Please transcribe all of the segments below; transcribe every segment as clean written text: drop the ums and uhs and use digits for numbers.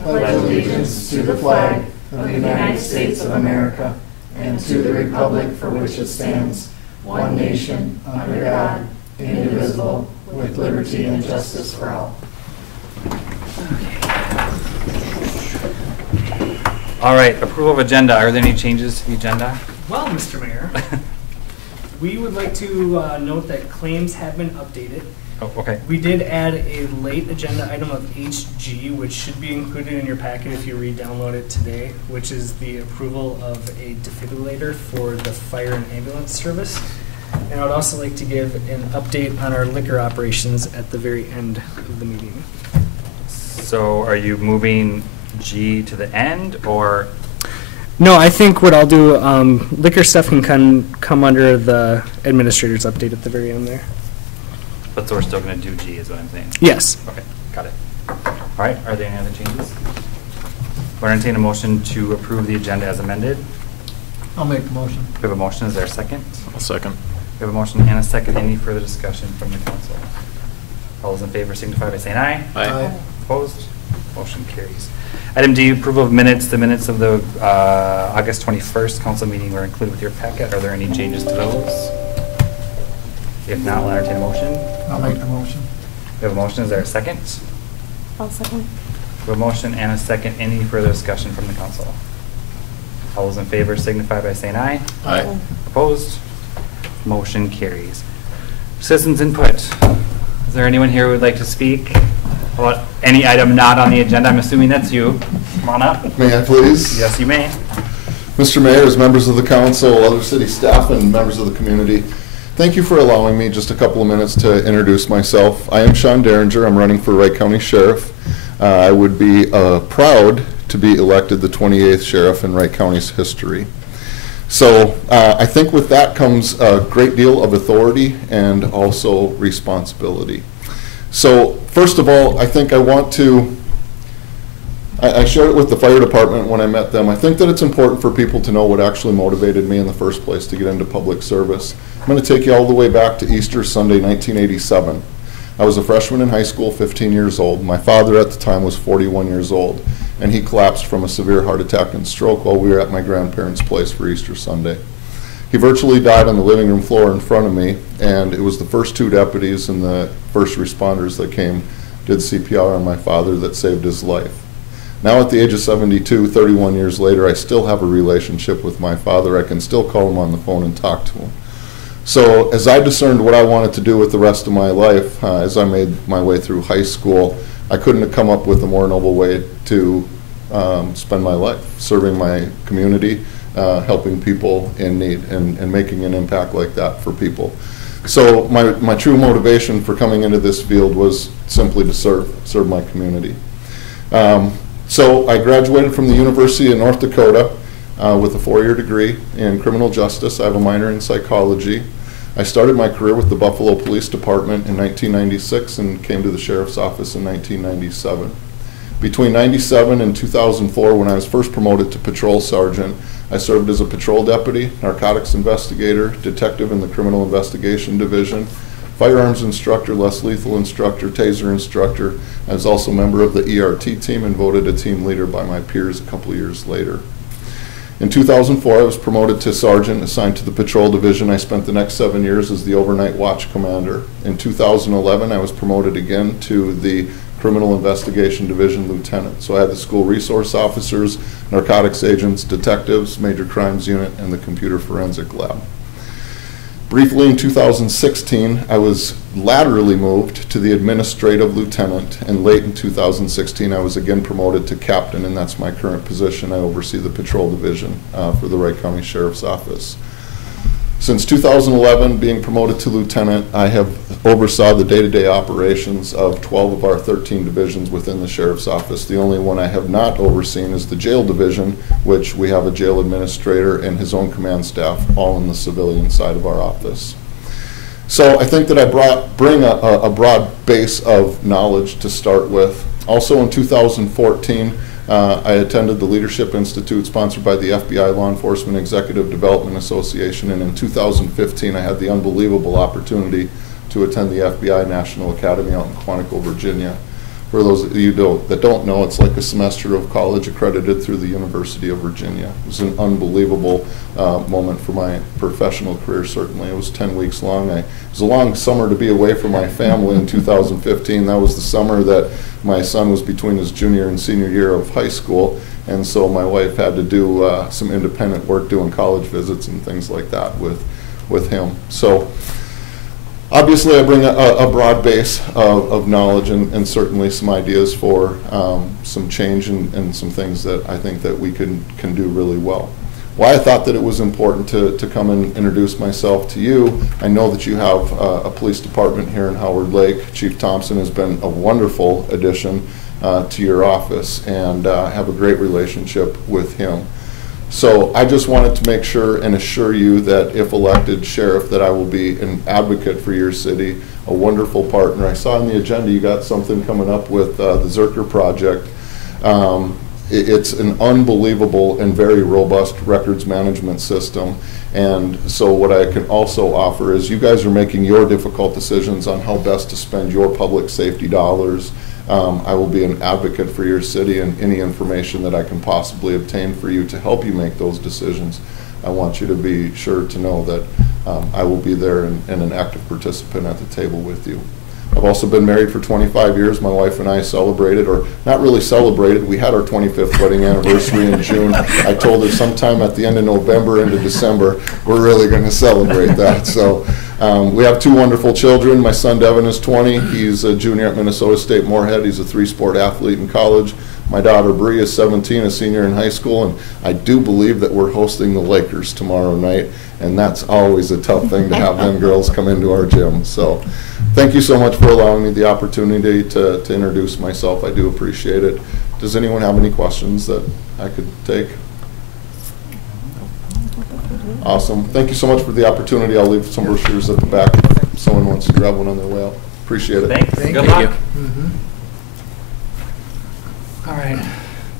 pledge allegiance to the flag of the United States of America and to the republic for which it stands, one nation, under God, indivisible, with liberty and justice for all. All right, approval of agenda. Are there any changes to the agenda? Well, Mr. Mayor, we would like to note that claims have been updated. Oh, okay. We did add a late agenda item of HG, which should be included in your packet if you re-download it today, which is the approval of a defibrillator for the fire and ambulance service. And I would also like to give an update on our liquor operations at the very end of the meeting. So are you moving G to the end, or? No, I think what I'll do, liquor stuff can come under the administrator's update at the very end there. But so we're still going to do G is what I'm saying? Yes. Okay, got it. All right, are there any other changes? We'll entertain a motion to approve the agenda as amended. I'll make the motion. We have a motion. Is there a second? I'll second. We have a motion and a second. Any further discussion from the council? All those in favor signify by saying aye. Aye. Opposed? Motion carries. Item D, approval of minutes. The minutes of the August 21st council meeting were included with your packet. Are there any changes to those? If not, we'll entertain a motion. I'll make the motion. We have a motion. Is there a second? I'll second. We have a motion and a second. Any further discussion from the council? All those in favor signify by saying aye. Aye. Opposed? Motion carries. Citizens input. Is there anyone here who would like to speak about any item not on the agenda? I'm assuming that's you. Come on up. May I please? Yes, you may. Mr. Mayor, as members of the council, other city staff, and members of the community, thank you for allowing me just a couple of minutes to introduce myself. I am Sean Derringer. I'm running for Wright County Sheriff. I would be proud to be elected the 28th Sheriff in Wright County's history. So I think with that comes a great deal of authority and also responsibility. So first of all, I think I want to, I shared it with the fire department when I met them. I think that it's important for people to know what actually motivated me in the first place to get into public service. I'm going to take you all the way back to Easter Sunday, 1987. I was a freshman in high school, 15 years old. My father at the time was 41 years old, and he collapsed from a severe heart attack and stroke while we were at my grandparents' place for Easter Sunday. He virtually died on the living room floor in front of me, and it was the first two deputies and the first responders that came, did CPR on my father, that saved his life. Now at the age of 72, 31 years later, I still have a relationship with my father. I can still call him on the phone and talk to him. So as I discerned what I wanted to do with the rest of my life, as I made my way through high school, I couldn't have come up with a more noble way to spend my life, serving my community, helping people in need, and making an impact like that for people. So my true motivation for coming into this field was simply to serve my community. So I graduated from the University of North Dakota with a 4-year degree in criminal justice. I have a minor in psychology. I started my career with the Buffalo Police Department in 1996 and came to the Sheriff's Office in 1997. Between 97 and 2004, when I was first promoted to patrol sergeant, I served as a patrol deputy, narcotics investigator, detective in the Criminal Investigation Division, firearms instructor, less lethal instructor, taser instructor. I was also a member of the ERT team and voted a team leader by my peers a couple of years later. In 2004, I was promoted to sergeant, assigned to the patrol division. I spent the next 7 years as the overnight watch commander. In 2011, I was promoted again to the criminal investigation division lieutenant. So I had the school resource officers, narcotics agents, detectives, major crimes unit, and the computer forensic lab. Briefly, in 2016, I was laterally moved to the administrative lieutenant, and late in 2016, I was again promoted to captain, and that's my current position. I oversee the patrol division for the Wright County Sheriff's Office. Since 2011, being promoted to lieutenant, I have oversaw the day-to-day operations of 12 of our 13 divisions within the Sheriff's Office. The only one I have not overseen is the jail division, which we have a jail administrator and his own command staff, all in the civilian side of our office. So I think that I bring a broad base of knowledge to start with. Also in 2014, I attended the Leadership Institute sponsored by the FBI Law Enforcement Executive Development Association, and in 2015 I had the unbelievable opportunity to attend the FBI National Academy out in Quantico, Virginia. For those of you that don't know, it's like a semester of college accredited through the University of Virginia. It was an unbelievable moment for my professional career, certainly. It was 10 weeks long. It was a long summer to be away from my family in 2015. That was the summer that my son was between his junior and senior year of high school, and so my wife had to do some independent work doing college visits and things like that with him. So obviously I bring a broad base of knowledge and certainly some ideas for some change and some things that I think that we can do really well. Why I thought that it was important to come and introduce myself to you, I know that you have a police department here in Howard Lake. Chief Thompson has been a wonderful addition to your office, and have a great relationship with him. So I just wanted to make sure and assure you that if elected sheriff, that I will be an advocate for your city, a wonderful partner. I saw on the agenda you got something coming up with the Zerker project. It's an unbelievable and very robust records management system. And so what I can also offer is you guys are making your difficult decisions on how best to spend your public safety dollars. I will be an advocate for your city, and any information that I can possibly obtain for you to help you make those decisions. I want you to be sure to know that I will be there and an active participant at the table with you. I've also been married for 25 years. My wife and I celebrated, or not really celebrated, we had our 25th wedding anniversary in June. I told her sometime at the end of November into December, we're really going to celebrate that. So we have 2 wonderful children. My son Devin is 20. He's a junior at Minnesota State Moorhead. He's a 3-sport athlete in college. My daughter Bree is 17, a senior in high school, and I do believe that we're hosting the Lakers tomorrow night, and that's always a tough thing to have them girls come into our gym. So thank you so much for allowing me the opportunity to introduce myself. I do appreciate it. Does anyone have any questions that I could take? Awesome. Thank you so much for the opportunity. I'll leave some brochures at the back if someone wants to grab one on their way out. Appreciate it. Thanks. Thank Good you. luck. Mhm. All right.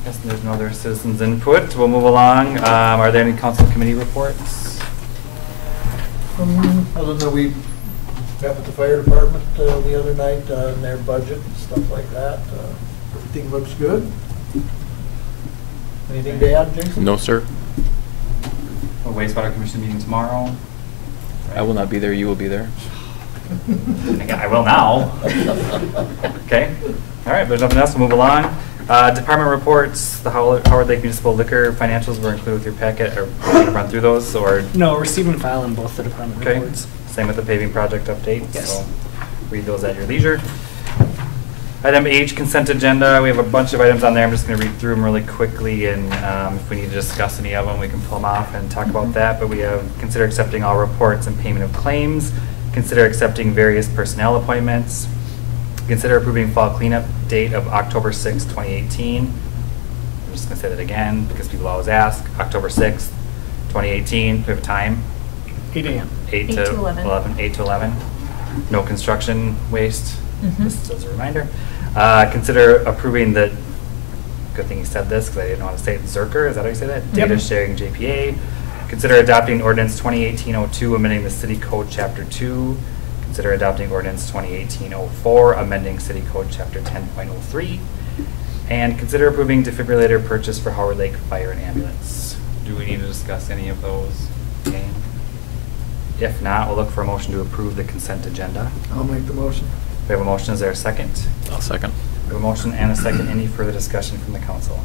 Guess there's no other citizens input. We'll move along. Are there any council committee reports? Other than we met with the fire department the other night on their budget and stuff like that, everything looks good. Anything to add, Jason? No, sir. A wastewater commission meeting tomorrow. I will not be there. You will be there. I will now. Okay. All right. There's nothing else. We'll move along. Department reports. The Howard Lake Municipal Liquor financials were included with your packet. Are we going to run through those, or? No, receive and file in both the department Okay. reports. Same with the paving project update. Yes. So read those at your leisure. Item H, consent agenda. We have a bunch of items on there. I'm just going to read through them really quickly, and if we need to discuss any of them, we can pull them off and talk about that. But we have consider accepting all reports and payment of claims. Consider accepting various personnel appointments. Consider approving fall cleanup date of October 6, 2018. I'm just going to say that again because people always ask. October 6, 2018. Do we have a time? 8 a.m. 8 to 11. 8 to 11. No construction waste. Just as a reminder. Consider approving the, good thing you said this because I didn't know how to say it, Zerker, is that how you say that? Yep. Data sharing JPA. Consider adopting ordinance 2018-02, amending the city code chapter 2. Consider adopting ordinance 2018-04, amending city code chapter 10.03. And consider approving defibrillator purchase for Howard Lake Fire and Ambulance. Do we need to discuss any of those? Okay. If not, we'll look for a motion to approve the consent agenda. I'll make the motion. We have a motion. Is there a second? I'll second. We have a motion and a second. Any further discussion from the council?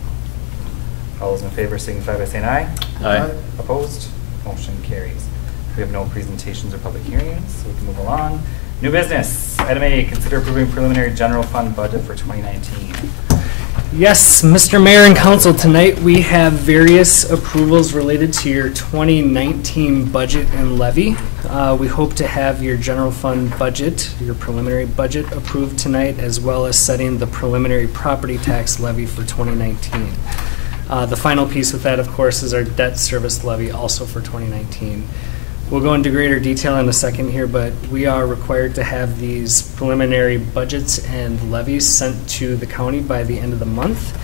All those in favor signify by saying aye. Aye. Opposed? Motion carries. We have no presentations or public hearings, so we can move along. New business. Item A, consider approving preliminary general fund budget for 2019. Yes, Mr. Mayor and Council, tonight we have various approvals related to your 2019 budget and levy. We hope to have your general fund budget, your preliminary budget approved tonight, as well as setting the preliminary property tax levy for 2019. The final piece with that, of course, is our debt service levy also for 2019. We'll go into greater detail in a second here, but we are required to have these preliminary budgets and levies sent to the county by the end of the month.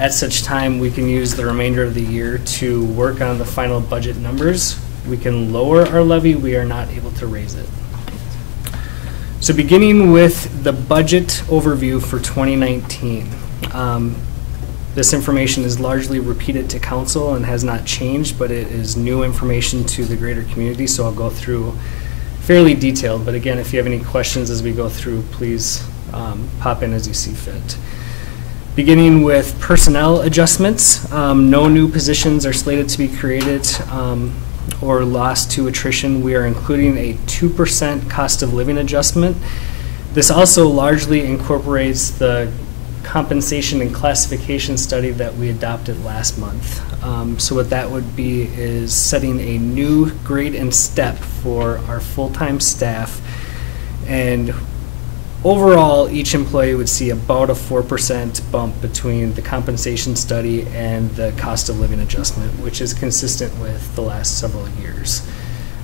At such time, we can use the remainder of the year to work on the final budget numbers. We can lower our levy, we are not able to raise it. So beginning with the budget overview for 2019. This information is largely repeated to council and has not changed, but it is new information to the greater community, so I'll go through fairly detailed. But again, if you have any questions as we go through, please pop in as you see fit. Beginning with personnel adjustments, no new positions are slated to be created or lost to attrition. We are including a 2% cost of living adjustment. This also largely incorporates the compensation and classification study that we adopted last month. So what that would be is setting a new grade and step for our full-time staff, and overall each employee would see about a 4% bump between the compensation study and the cost of living adjustment, which is consistent with the last several years.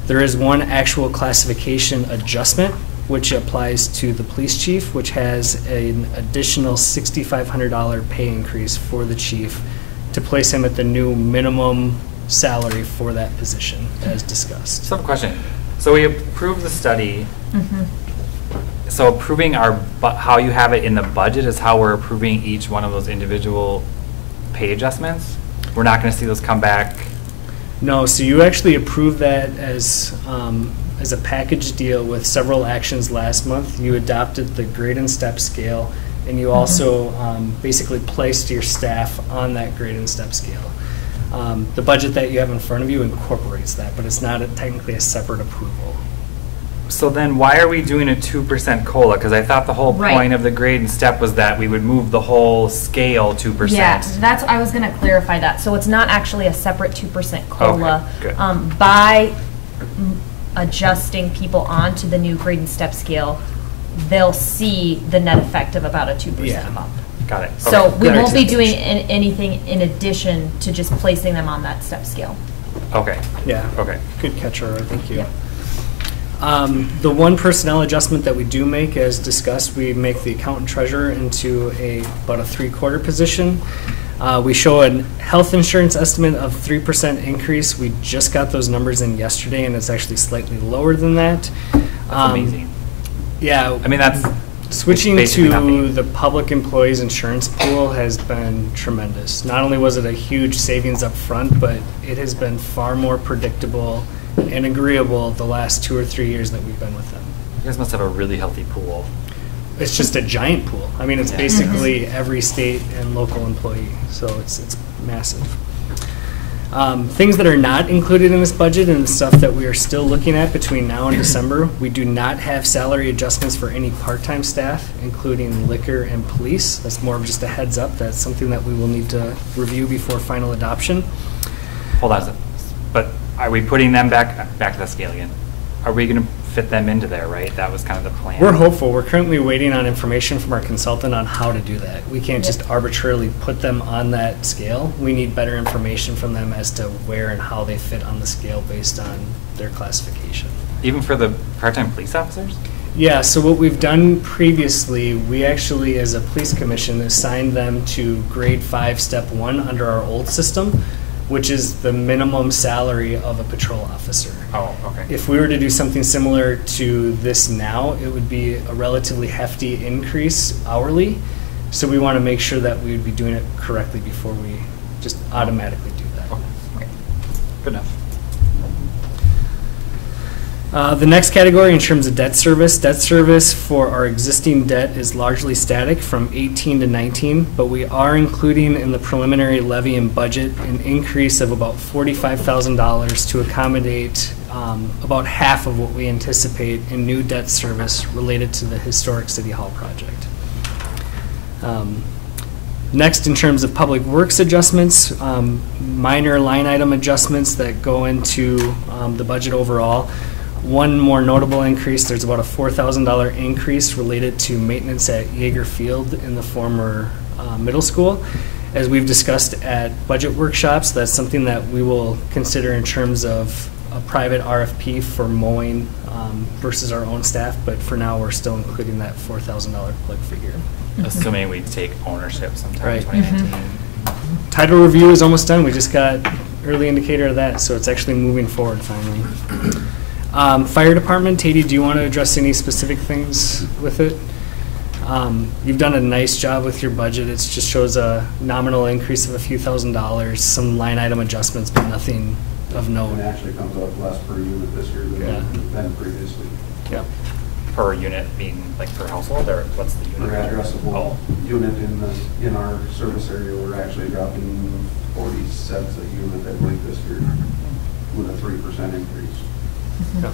There is one actual classification adjustment which applies to the police chief, which has an additional $6,500 pay increase for the chief to place him at the new minimum salary for that position, as discussed. So I have a question. So we approved the study. So approving how you have it in the budget is how we're approving each one of those individual pay adjustments? We're not going to see those come back? No, so you actually approved that as a package deal with several actions last month. You adopted the grade and step scale, and you also basically placed your staff on that grade and step scale. The budget that you have in front of you incorporates that, but it's not technically a separate approval. So then why are we doing a 2% COLA? Because I thought the whole point of the grade and step was that we would move the whole scale 2%. Yeah, I was going to clarify that. So it's not actually a separate 2% COLA. Okay, good. By adjusting people onto the new grade and step scale, they'll see the net effect of about a 2% bump. Got it. So Okay. we won't be doing anything in addition to just placing them on that step scale. Okay. Yeah. Okay. Good catch, Aurora. Thank you. Yep. The one personnel adjustment that we do make, as discussed, we make the accountant treasurer into about a 3/4 position. We show a health insurance estimate of 3% increase. We just got those numbers in yesterday, and it's actually slightly lower than that. That's amazing. Yeah. I mean, that's Switching basically to nothing. the public employees insurance pool has been tremendous. Not only was it a huge savings up front, but it has been far more predictable and agreeable the last 2 or 3 years that we've been with them. You guys must have a really healthy pool. It's just a giant pool. I mean, it's basically every state and local employee, so it's massive. Things that are not included in this budget and the stuff that we are still looking at between now and December, we do not have salary adjustments for any part-time staff, including liquor and police. That's more of just a heads up. That's something that we will need to review before final adoption. Hold on a second. But are we putting them back to the scale again? Are we going to fit them into there, right? That was kind of the plan. We're hopeful. We're currently waiting on information from our consultant on how to do that. We can't just arbitrarily put them on that scale. We need better information from them as to where and how they fit on the scale based on their classification. Even for the part-time police officers? Yeah, so what we've done previously, we actually, as a police commission, assigned them to grade 5, step 1 under our old system, which is the minimum salary of a patrol officer. Oh, okay. If we were to do something similar to this now, it would be a relatively hefty increase hourly. So we want to make sure that we would be doing it correctly before we just automatically do that. Okay. Good enough. The next category in terms of debt service for our existing debt is largely static from 18 to 19, but we are including in the preliminary levy and budget an increase of about $45,000 to accommodate about half of what we anticipate in new debt service related to the historic City Hall project. Next, in terms of public works adjustments, minor line item adjustments that go into the budget overall. One more notable increase, there's about a $4,000 increase related to maintenance at Yeager Field in the former middle school. As we've discussed at budget workshops, that's something that we will consider in terms of a private RFP for mowing versus our own staff, but for now we're still including that $4,000 plug figure. Assuming we take ownership sometime in Right. 2019. Title review is almost done. We just got early indicator of that, so it's actually moving forward finally. Fire department, Katie, do you want to address any specific things with it? You've done a nice job with your budget. It just shows a nominal increase of a few $1,000s, some line item adjustments, but nothing of note. It actually comes out less per unit this year than previously. Yeah. Per unit being like per household, or what's the unit? Per addressable unit in our service area, we're actually dropping 40 cents a unit, I believe, this year, with a 3% increase. Yeah.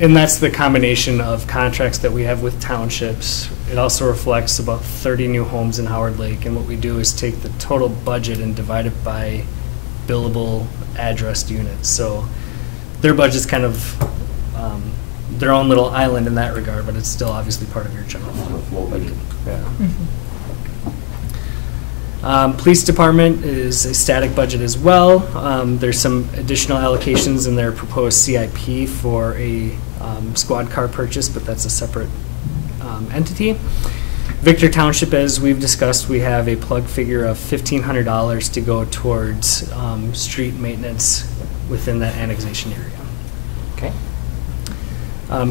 And that's the combination of contracts that we have with townships. It also reflects about 30 new homes in Howard Lake, and what we do is take the total budget and divide it by billable addressed units. So their budget's kind of their own little island in that regard, but it's still obviously part of your general fund budget. Yeah. Police department is a static budget as well. There's some additional allocations in their proposed CIP for a squad car purchase, but that's a separate entity. Victor Township, as we've discussed, we have a plug figure of $1,500 to go towards street maintenance within that annexation area. Okay.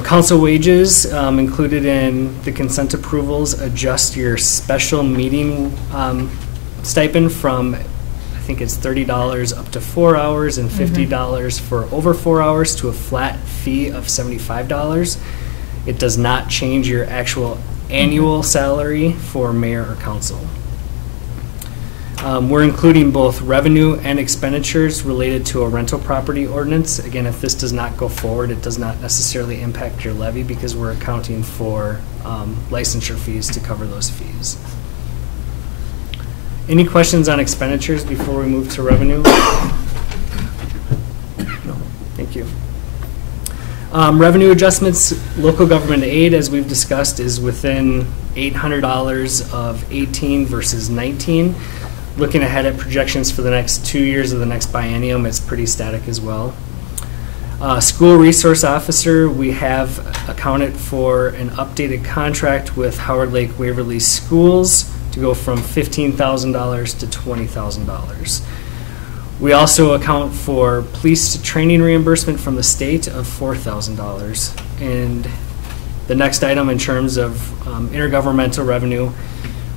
Council wages included in the consent approvals adjust your special meeting stipend from, I think it's $30 up to 4 hours and $50 for over 4 hours to a flat fee of $75. It does not change your actual annual salary for mayor or council. We're including both revenue and expenditures related to a rental property ordinance. Again, if this does not go forward, it does not necessarily impact your levy because we're accounting for licensure fees to cover those fees. Any questions on expenditures before we move to revenue? No, thank you. Revenue adjustments, local government aid, as we've discussed, is within $800 of 18 versus 19. Looking ahead at projections for the next 2 years of the next biennium, it's pretty static as well. School resource officer, we have accounted for an updated contract with Howard Lake Waverly Schools to go from $15,000 to $20,000. We also account for police training reimbursement from the state of $4,000. And the next item in terms of intergovernmental revenue,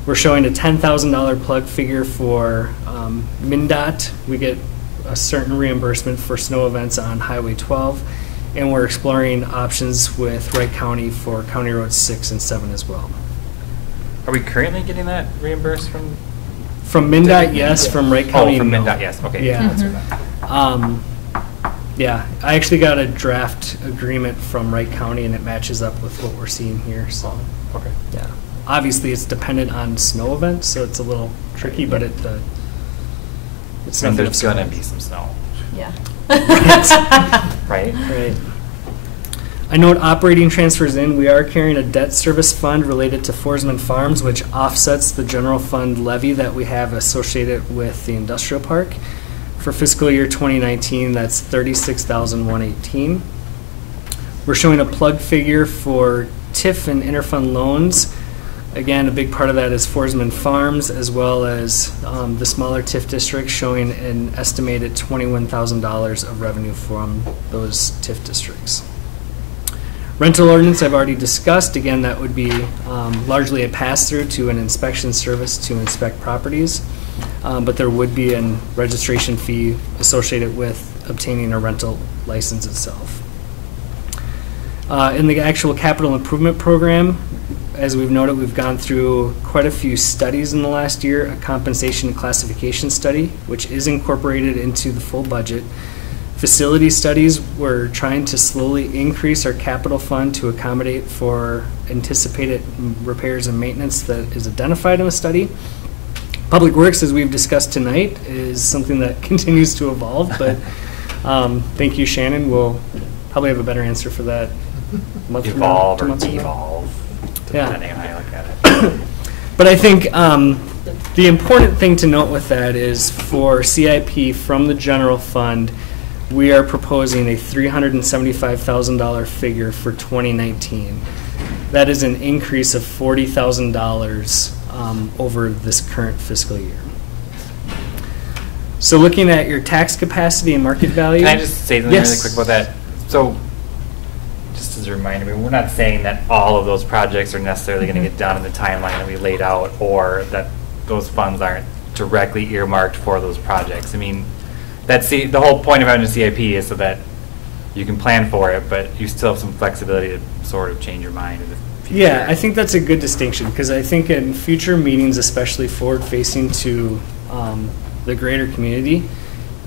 we're showing a $10,000 plug figure for MnDOT. We get a certain reimbursement for snow events on Highway 12, and we're exploring options with Wright County for County Roads 6 and 7 as well. Are we currently getting that reimbursed from? From MnDOT, yes. From Wright County, Oh, from no. MnDOT, yes. Okay. Yeah. That's what Yeah, I actually got a draft agreement from Wright County, and it matches up with what we're seeing here. So, Okay. yeah. Obviously, it's dependent on snow events, so it's a little tricky, but it's And nothing there's of gonna surprise. be some snow, Yeah. right? Right. I note operating transfers in. We are carrying a debt service fund related to Forsman Farms, which offsets the general fund levy that we have associated with the industrial park. For fiscal year 2019, that's $36,118. We're showing a plug figure for TIF and interfund loans. Again, a big part of that is Forsman Farms, as well as the smaller TIF districts, showing an estimated $21,000 of revenue from those TIF districts. Rental ordinance I've already discussed. Again, that would be largely a pass-through to an inspection service to inspect properties, but there would be a registration fee associated with obtaining a rental license itself. In the actual capital improvement program, as we've noted, we've gone through quite a few studies in the last year, a compensation and classification study, which is incorporated into the full budget. Facility studies, we're trying to slowly increase our capital fund to accommodate for anticipated repairs and maintenance that is identified in the study. Public Works, as we've discussed tonight, is something that continues to evolve, but thank you, Shannon. We'll probably have a better answer for that a month from now, Evolve 2 or months from now. devolve, Yeah. depending on how you look at it. But I think the important thing to note with that is for CIP from the general fund, we are proposing a $375,000 figure for 2019. That is an increase of $40,000 over this current fiscal year. So looking at your tax capacity and market value. Can I just say something really Yes. quick about that? So just as a reminder, I mean, we're not saying that all of those projects are necessarily going to get done in the timeline that we laid out, or that those funds aren't directly earmarked for those projects. I mean, that's the whole point of having a CIP is so that you can plan for it, but you still have some flexibility to sort of change your mind in the future. Yeah, I think that's a good distinction, because I think in future meetings, especially forward-facing to the greater community,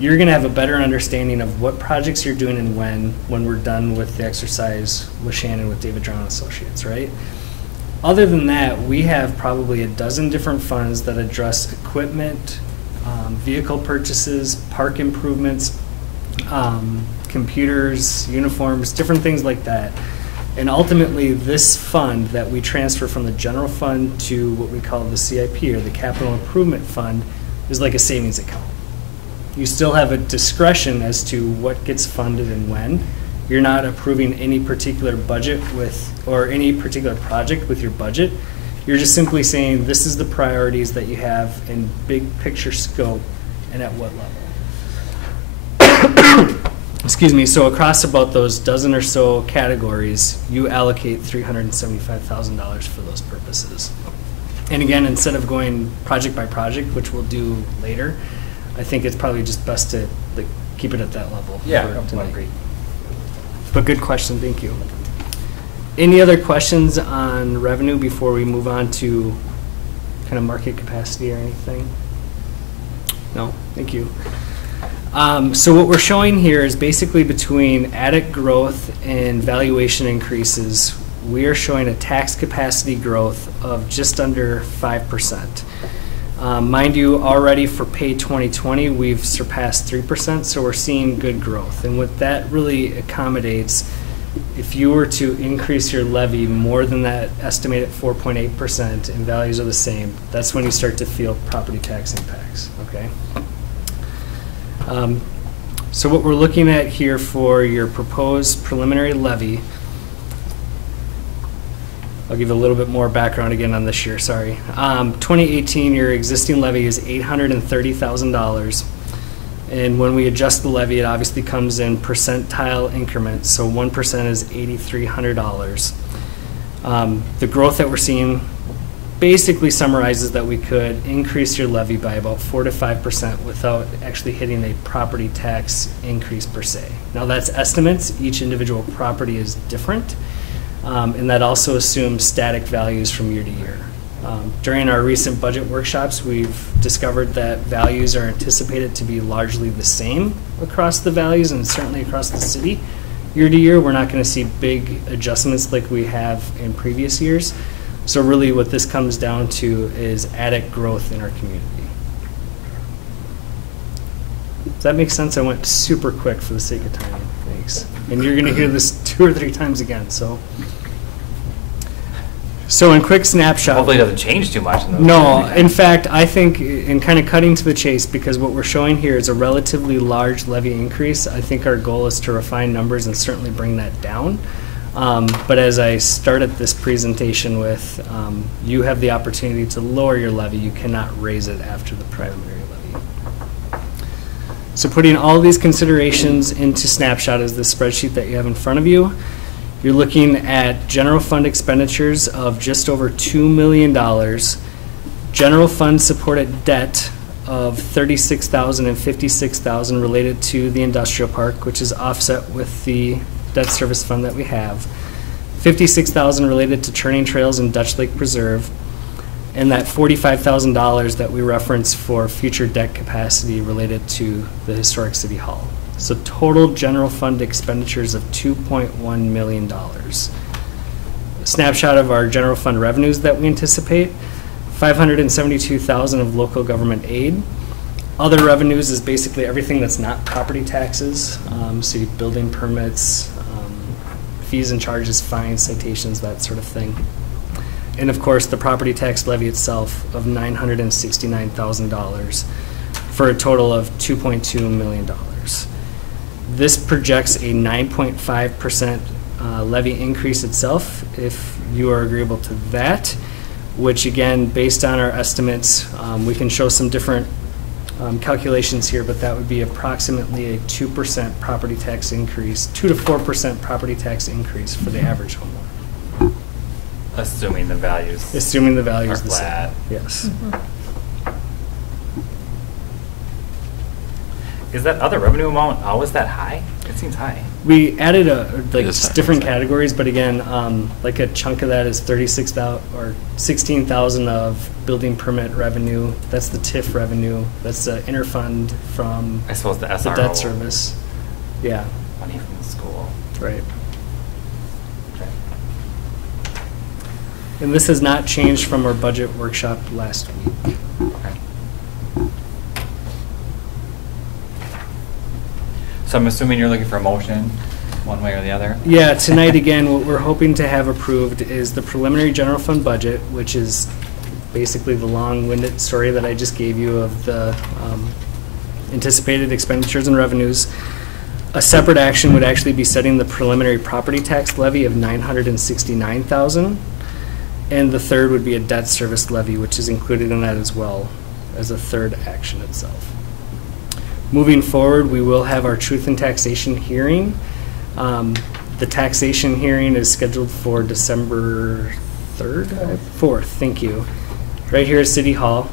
you're going to have a better understanding of what projects you're doing and when we're done with the exercise with Shannon with David Drown Associates, right? Other than that, we have probably a dozen different funds that address equipment, vehicle purchases, park improvements, computers, uniforms, different things like that. And ultimately, this fund that we transfer from the general fund to what we call the CIP, or the Capital Improvement Fund, is like a savings account. You still have a discretion as to what gets funded and when. You're not approving any particular budget or any particular project with your budget. You're just simply saying this is the priorities that you have in big picture scope and at what level. Excuse me, so across about those dozen or so categories, you allocate $375,000 for those purposes. And again, instead of going project by project, which we'll do later, I think it's probably just best to keep it at that level. Yeah, for I tonight. agree. But good question, thank you. Any other questions on revenue before we move on to kind of market capacity or anything? No, thank you. So what we're showing here is basically between addict growth and valuation increases, we are showing a tax capacity growth of just under 5%. Mind you, already for pay 2020, we've surpassed 3%, so we're seeing good growth. And what that really accommodates, if you were to increase your levy more than that estimated 4.8% and values are the same, that's when you start to feel property tax impacts, okay? So what we're looking at here for your proposed preliminary levy, I'll give a little bit more background again on this year, sorry. 2018, your existing levy is $830,000. And when we adjust the levy, it obviously comes in percentile increments. So 1% is $8,300. The growth that we're seeing basically summarizes that we could increase your levy by about 4 to 5% without actually hitting a property tax increase per se. Now that's estimates. Each individual property is different. And that also assumes static values from year to year. During our recent budget workshops, we've discovered that values are anticipated to be largely the same across the values and certainly across the city. Year to year, we're not going to see big adjustments like we have in previous years. So really what this comes down to is addict growth in our community. Does that make sense? I went super quick for the sake of time. Thanks. And you're going to hear this 2 or 3 times again. So in quick snapshot. Hopefully it doesn't change too much. No, in fact, I think in kind of cutting to the chase, because what we're showing here is a relatively large levy increase, I think our goal is to refine numbers and certainly bring that down. But as I started this presentation with, you have the opportunity to lower your levy. You cannot raise it after the preliminary levy. So putting all these considerations into snapshot is the spreadsheet that you have in front of you. You're looking at general fund expenditures of just over $2 million, general fund supported debt of $36,000 and $56,000 related to the industrial park, which is offset with the debt service fund that we have, $56,000 related to Turning Trails and Dutch Lake Preserve, and that $45,000 that we reference for future debt capacity related to the historic city hall. So total general fund expenditures of $2.1 million. A snapshot of our general fund revenues that we anticipate, $572,000 of local government aid. Other revenues is basically everything that's not property taxes, so building permits, fees and charges, fines, citations, that sort of thing. And of course, the property tax levy itself of $969,000 for a total of $2.2 million. This projects a 9.5% levy increase itself, if you are agreeable to that, which again, based on our estimates, we can show some different calculations here, but that would be approximately a 2% property tax increase, 2 to 4% property tax increase for the average homeowner. Assuming the values. Assuming the value Are is the same. flat. Yes. Is that other revenue amount always that high? It seems high. We added like It is different high. categories, but again, like a chunk of that is 36,000 or 16,000 of building permit revenue. That's the TIF revenue. That's the interfund from I suppose the the SRO. debt service. Yeah, Money from the school. right. Okay. And this has not changed from our budget workshop last week. Okay. So I'm assuming you're looking for a motion, one way or the other? Yeah, tonight again, what we're hoping to have approved is the preliminary general fund budget, which is basically the long-winded story that I just gave you of the anticipated expenditures and revenues. A separate action would actually be setting the preliminary property tax levy of $969,000, and the third would be a debt service levy, which is included in that as well as a third action itself. Moving forward, we will have our truth and taxation hearing. The taxation hearing is scheduled for December 3rd? 4th, thank you. Right here at City Hall.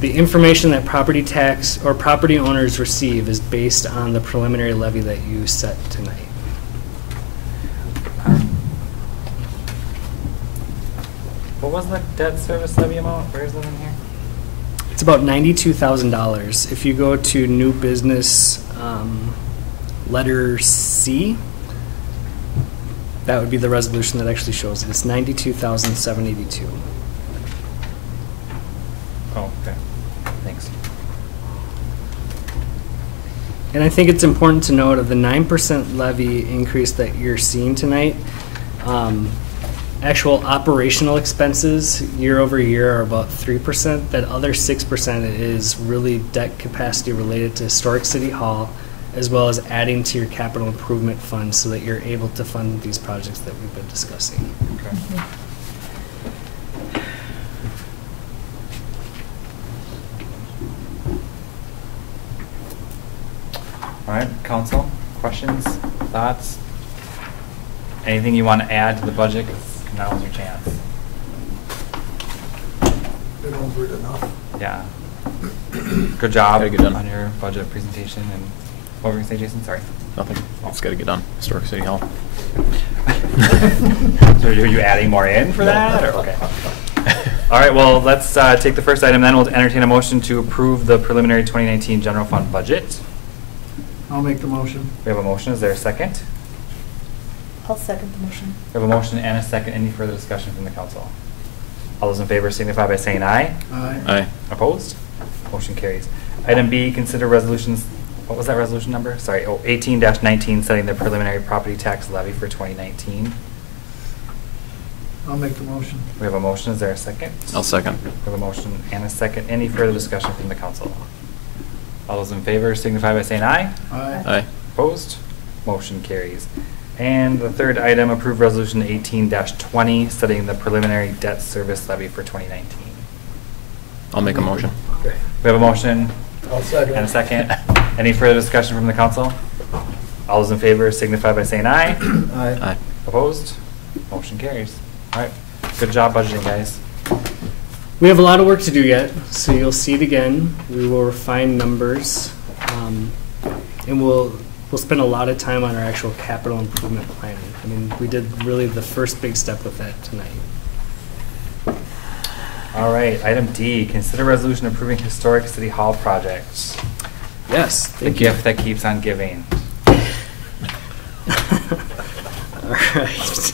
The information that property tax or property owners receive is based on the preliminary levy that you set tonight. What was the debt service levy amount? Where is it in here? It's about $92,000. If you go to new business letter C, that would be the resolution that actually shows it. It's $92,782. Oh, okay. Thanks. And I think it's important to note of the 9% levy increase that you're seeing tonight, actual operational expenses year over year are about 3%. That other 6% is really debt capacity related to Historic City Hall, as well as adding to your capital improvement fund so that you're able to fund these projects that we've been discussing. Okay. All right, council, questions, thoughts? Anything you want to add to the budget? 'Cause now's your chance. Been over it enough. Yeah. Good job Gotta get done. on your budget presentation. And what were you going to say, Jason? Sorry. Nothing. It's got to get done. Historic City Hall. So are you adding more in for that? Or? Okay. All right, well, let's take the first item then. We'll entertain a motion to approve the preliminary 2019 general fund budget. I'll make the motion. We have a motion. Is there a second? I'll second the motion. We have a motion and a second. Any further discussion from the council? All those in favor signify by saying aye. Aye. Aye. Opposed? Motion carries. Item B, consider resolutions, what was that resolution number? Sorry, 18-19, setting the preliminary property tax levy for 2019. I'll make the motion. We have a motion. Is there a second? I'll second. We have a motion and a second. Any further discussion from the council? All those in favor signify by saying aye. Aye. Aye. Opposed? Motion carries. And the third item, approve resolution 18-20, setting the preliminary debt service levy for 2019. I'll make a motion. Okay. We have a motion I'll second. and a second. Any further discussion from the council? All those in favor signify by saying aye. Aye. Aye. Opposed? Motion carries. All right. Good job budgeting, guys. We have a lot of work to do yet, so you'll see it again. We will refine numbers, and we'll spend a lot of time on our actual capital improvement planning. I mean, we did really the first big step with that tonight. All right. Item D, consider resolution approving historic city hall projects. Yes, The thank you. gift that keeps on giving. All right.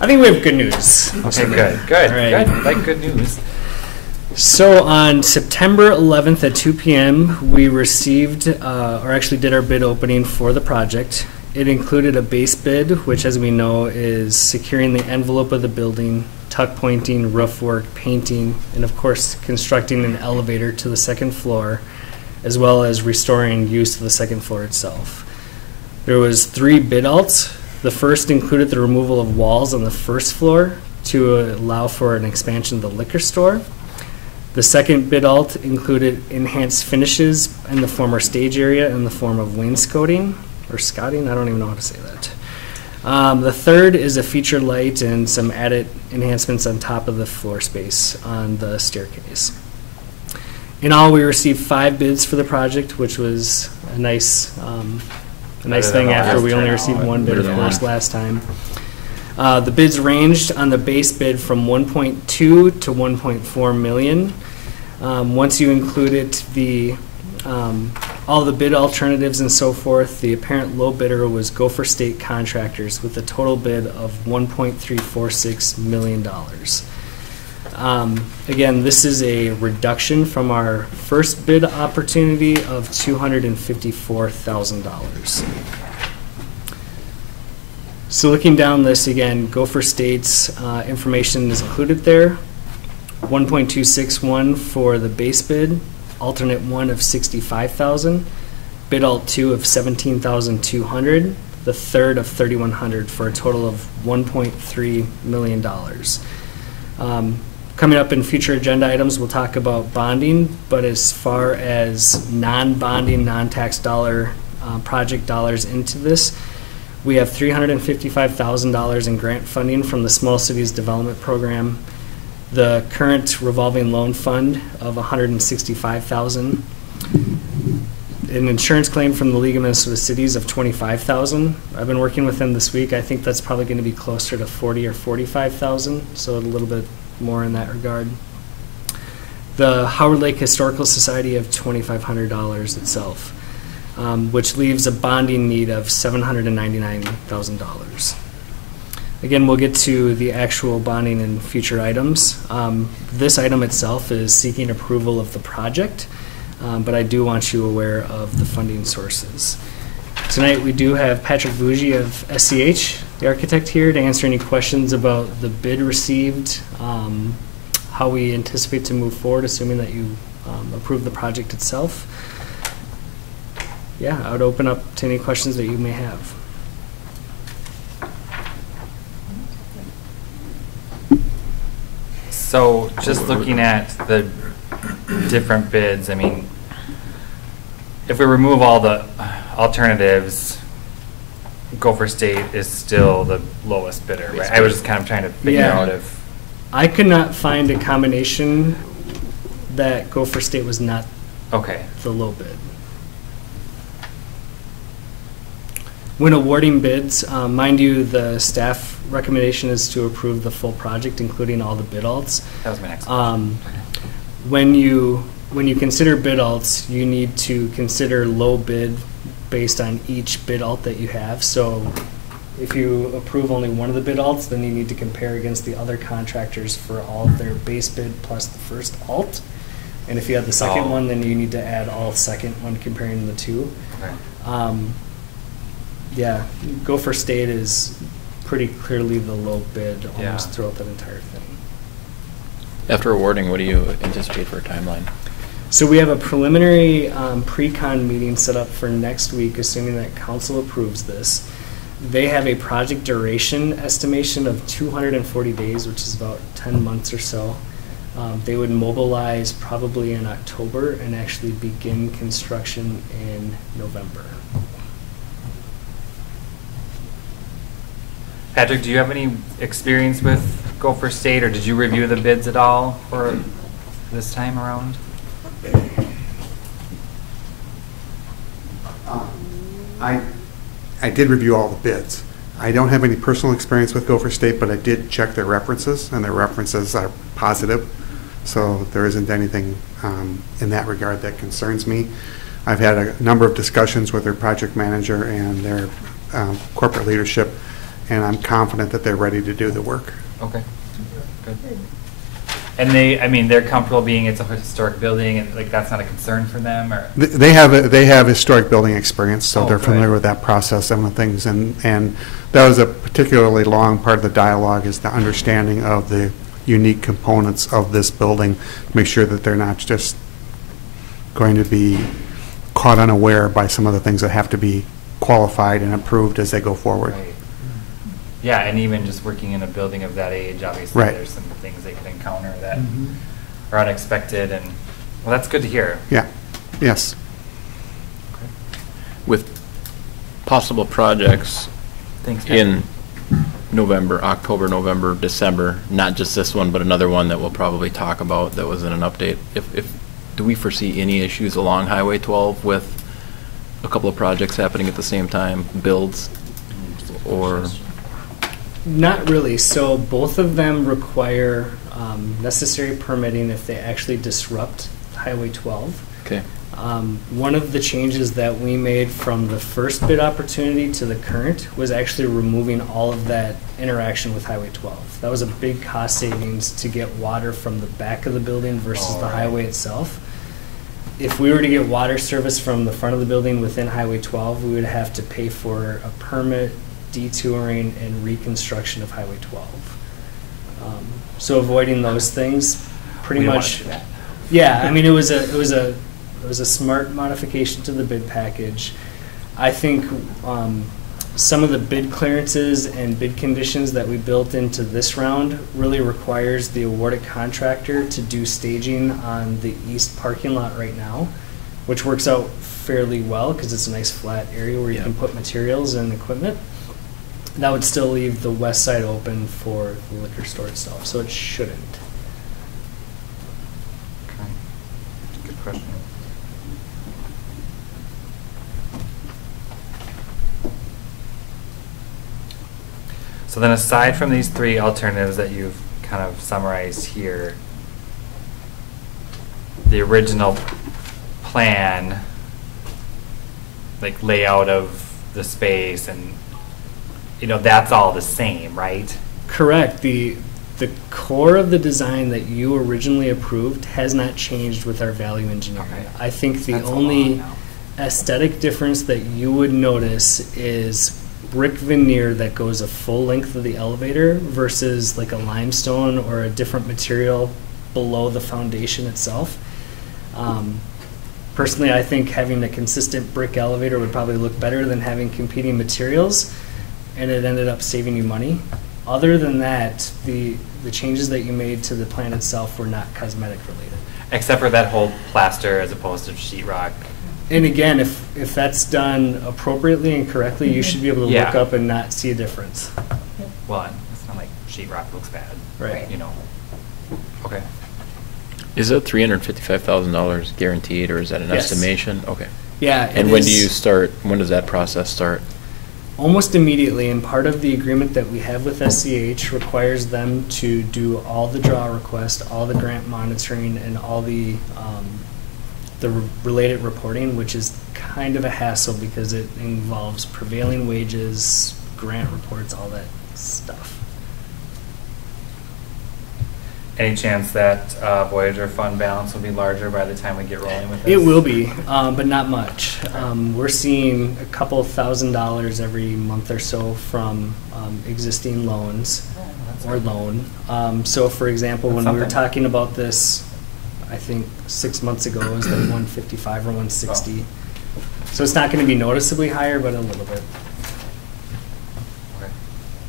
I think we have good news. Okay, good, good, All right. good. Like good news. So on September 11th at 2 p.m., we received, or actually did our bid opening for the project. It included a base bid, which as we know is securing the envelope of the building, tuck pointing, roof work, painting, and of course constructing an elevator to the second floor, as well as restoring use of the second floor itself. There was 3 bid outs. The first included the removal of walls on the first floor to allow for an expansion of the liquor store. The second bid alt included enhanced finishes in the former stage area in the form of wainscoting or scotting. I don't even know how to say that. The third is a feature light and some added enhancements on top of the floor space on the staircase. In all, we received 5 bids for the project, which was a nice thing after we only received 1 bid, of course, last time. The bids ranged on the base bid from 1.2 to 1.4 million. Once you included the all the bid alternatives and so forth, the apparent low bidder was Gopher State Contractors with a total bid of $1.346 million. Again, this is a reduction from our first bid opportunity of $254,000. So looking down this again, Gopher State's information is included there. 1.261 for the base bid, alternate 1 of 65,000, bid alt 2 of 17,200, the third of 3,100 for a total of $1.3 million. Coming up in future agenda items, we'll talk about bonding, but as far as non-bonding, non-tax dollar project dollars into this, we have $355,000 in grant funding from the Small Cities Development Program, the current revolving loan fund of $165,000, an insurance claim from the League of Minnesota Cities of $25,000. I've been working with them this week. I think that's probably going to be closer to $40,000 or $45,000, so a little bit more in that regard. The Howard Lake Historical Society of $2,500 itself, which leaves a bonding need of $799,000. Again, we'll get to the actual bonding in future items. This item itself is seeking approval of the project, but I do want you aware of the funding sources. Tonight we do have Patrick Bougie of SCH, the architect, here to answer any questions about the bid received, how we anticipate to move forward, assuming that you approve the project itself. Yeah, I would open up to any questions that you may have. So just looking at the different bids, I mean, if we remove all the alternatives, Gopher State is still the lowest bidder, right? I was just kind of trying to figure out if... I could not find a combination that Gopher State was not okay. the low bid. When awarding bids, mind you, the staff recommendation is to approve the full project, including all the bid alts. That was my next question. When you consider bid alts, you need to consider low bid based on each bid alt that you have. So if you approve only one of the bid alts, then you need to compare against the other contractors for all of their base bid plus the first alt. And if you have the second one, then you need to add all second when comparing the two. Okay. Yeah, Gopher State is pretty clearly the low bid almost Yeah. throughout that entire thing. After awarding, what do you anticipate for a timeline? So we have a preliminary pre-con meeting set up for next week, assuming that council approves this. They have a project duration estimation of 240 days, which is about 10 months or so. They would mobilize probably in October and actually begin construction in November. Patrick, do you have any experience with Gopher State, or did you review the bids at all for this time around? I did review all the bids. I don't have any personal experience with Gopher State, but I did check their references, and their references are positive. So there isn't anything in that regard that concerns me. I've had a number of discussions with their project manager and their corporate leadership, and I'm confident that they're ready to do the work. Okay, good. And they're comfortable being it's a historic building, and like that's not a concern for them, or? They have historic building experience, so they're good. familiar with that process and the things, and that was a particularly long part of the dialogue, is the understanding of the unique components of this building, to make sure that they're not just going to be caught unaware by some of the things that have to be qualified and approved as they go forward. Right. Yeah, and even just working in a building of that age, obviously Right. there's some things they could encounter that or unexpected, and, well, that's good to hear. Yeah, yes. With possible projects Thanks. in November, October, November, December, not just this one, but another one that we'll probably talk about that was in an update. Do we foresee any issues along Highway 12 with a couple of projects happening at the same time, builds, or? Not really. So both of them require necessary permitting if they actually disrupt Highway 12. Okay. One of the changes that we made from the first bid opportunity to the current was actually removing all of that interaction with Highway 12. That was a big cost savings to get water from the back of the building versus the highway itself. If we were to get water service from the front of the building within Highway 12, we would have to pay for a permit, detouring, and reconstruction of Highway 12. So avoiding those things, pretty We don't much. wanna do that. Yeah, I mean, it was a smart modification to the bid package. I think some of the bid clearances and bid conditions that we built into this round really requires the awarded contractor to do staging on the east parking lot right now, which works out fairly well because it's a nice flat area where you Yeah. can put materials and equipment. That would still leave the west side open for the liquor store itself, so it shouldn't. Okay. Good question. So then aside from these three alternatives that you've kind of summarized here, the original plan, like layout of the space and, that's all the same, right? Correct. The core of the design that you originally approved has not changed with our value engineering. Okay. I think the That's a lot only now. aesthetic difference that you would notice is brick veneer that goes a full length of the elevator versus like a limestone or a different material below the foundation itself. Personally, I think having a consistent brick elevator would probably look better than having competing materials, and it ended up saving you money. Other than that, the changes that you made to the plan itself were not cosmetic related. Except for that whole plaster as opposed to sheetrock. And again, if that's done appropriately and correctly, you should be able to look Yeah. up and not see a difference. Well, it's not like sheetrock looks bad. Right. Okay. Is it $355,000 guaranteed, or is that an Yes. estimation? Okay. Yeah. it And when do is you start, when does that process start? Almost immediately, and part of the agreement that we have with SCH requires them to do all the draw request, all the grant monitoring, and all the related reporting, which is kind of a hassle because it involves prevailing wages, grant reports, all that stuff. Any chance that Voyager fund balance will be larger by the time we get rolling with this? It will be, but not much. We're seeing a couple $1,000s every month or so from existing loans or loan. So for example, That's when we were something. talking about this, I think 6 months ago, it was like 155 or 160. So it's not going to be noticeably higher, but a little bit. Okay.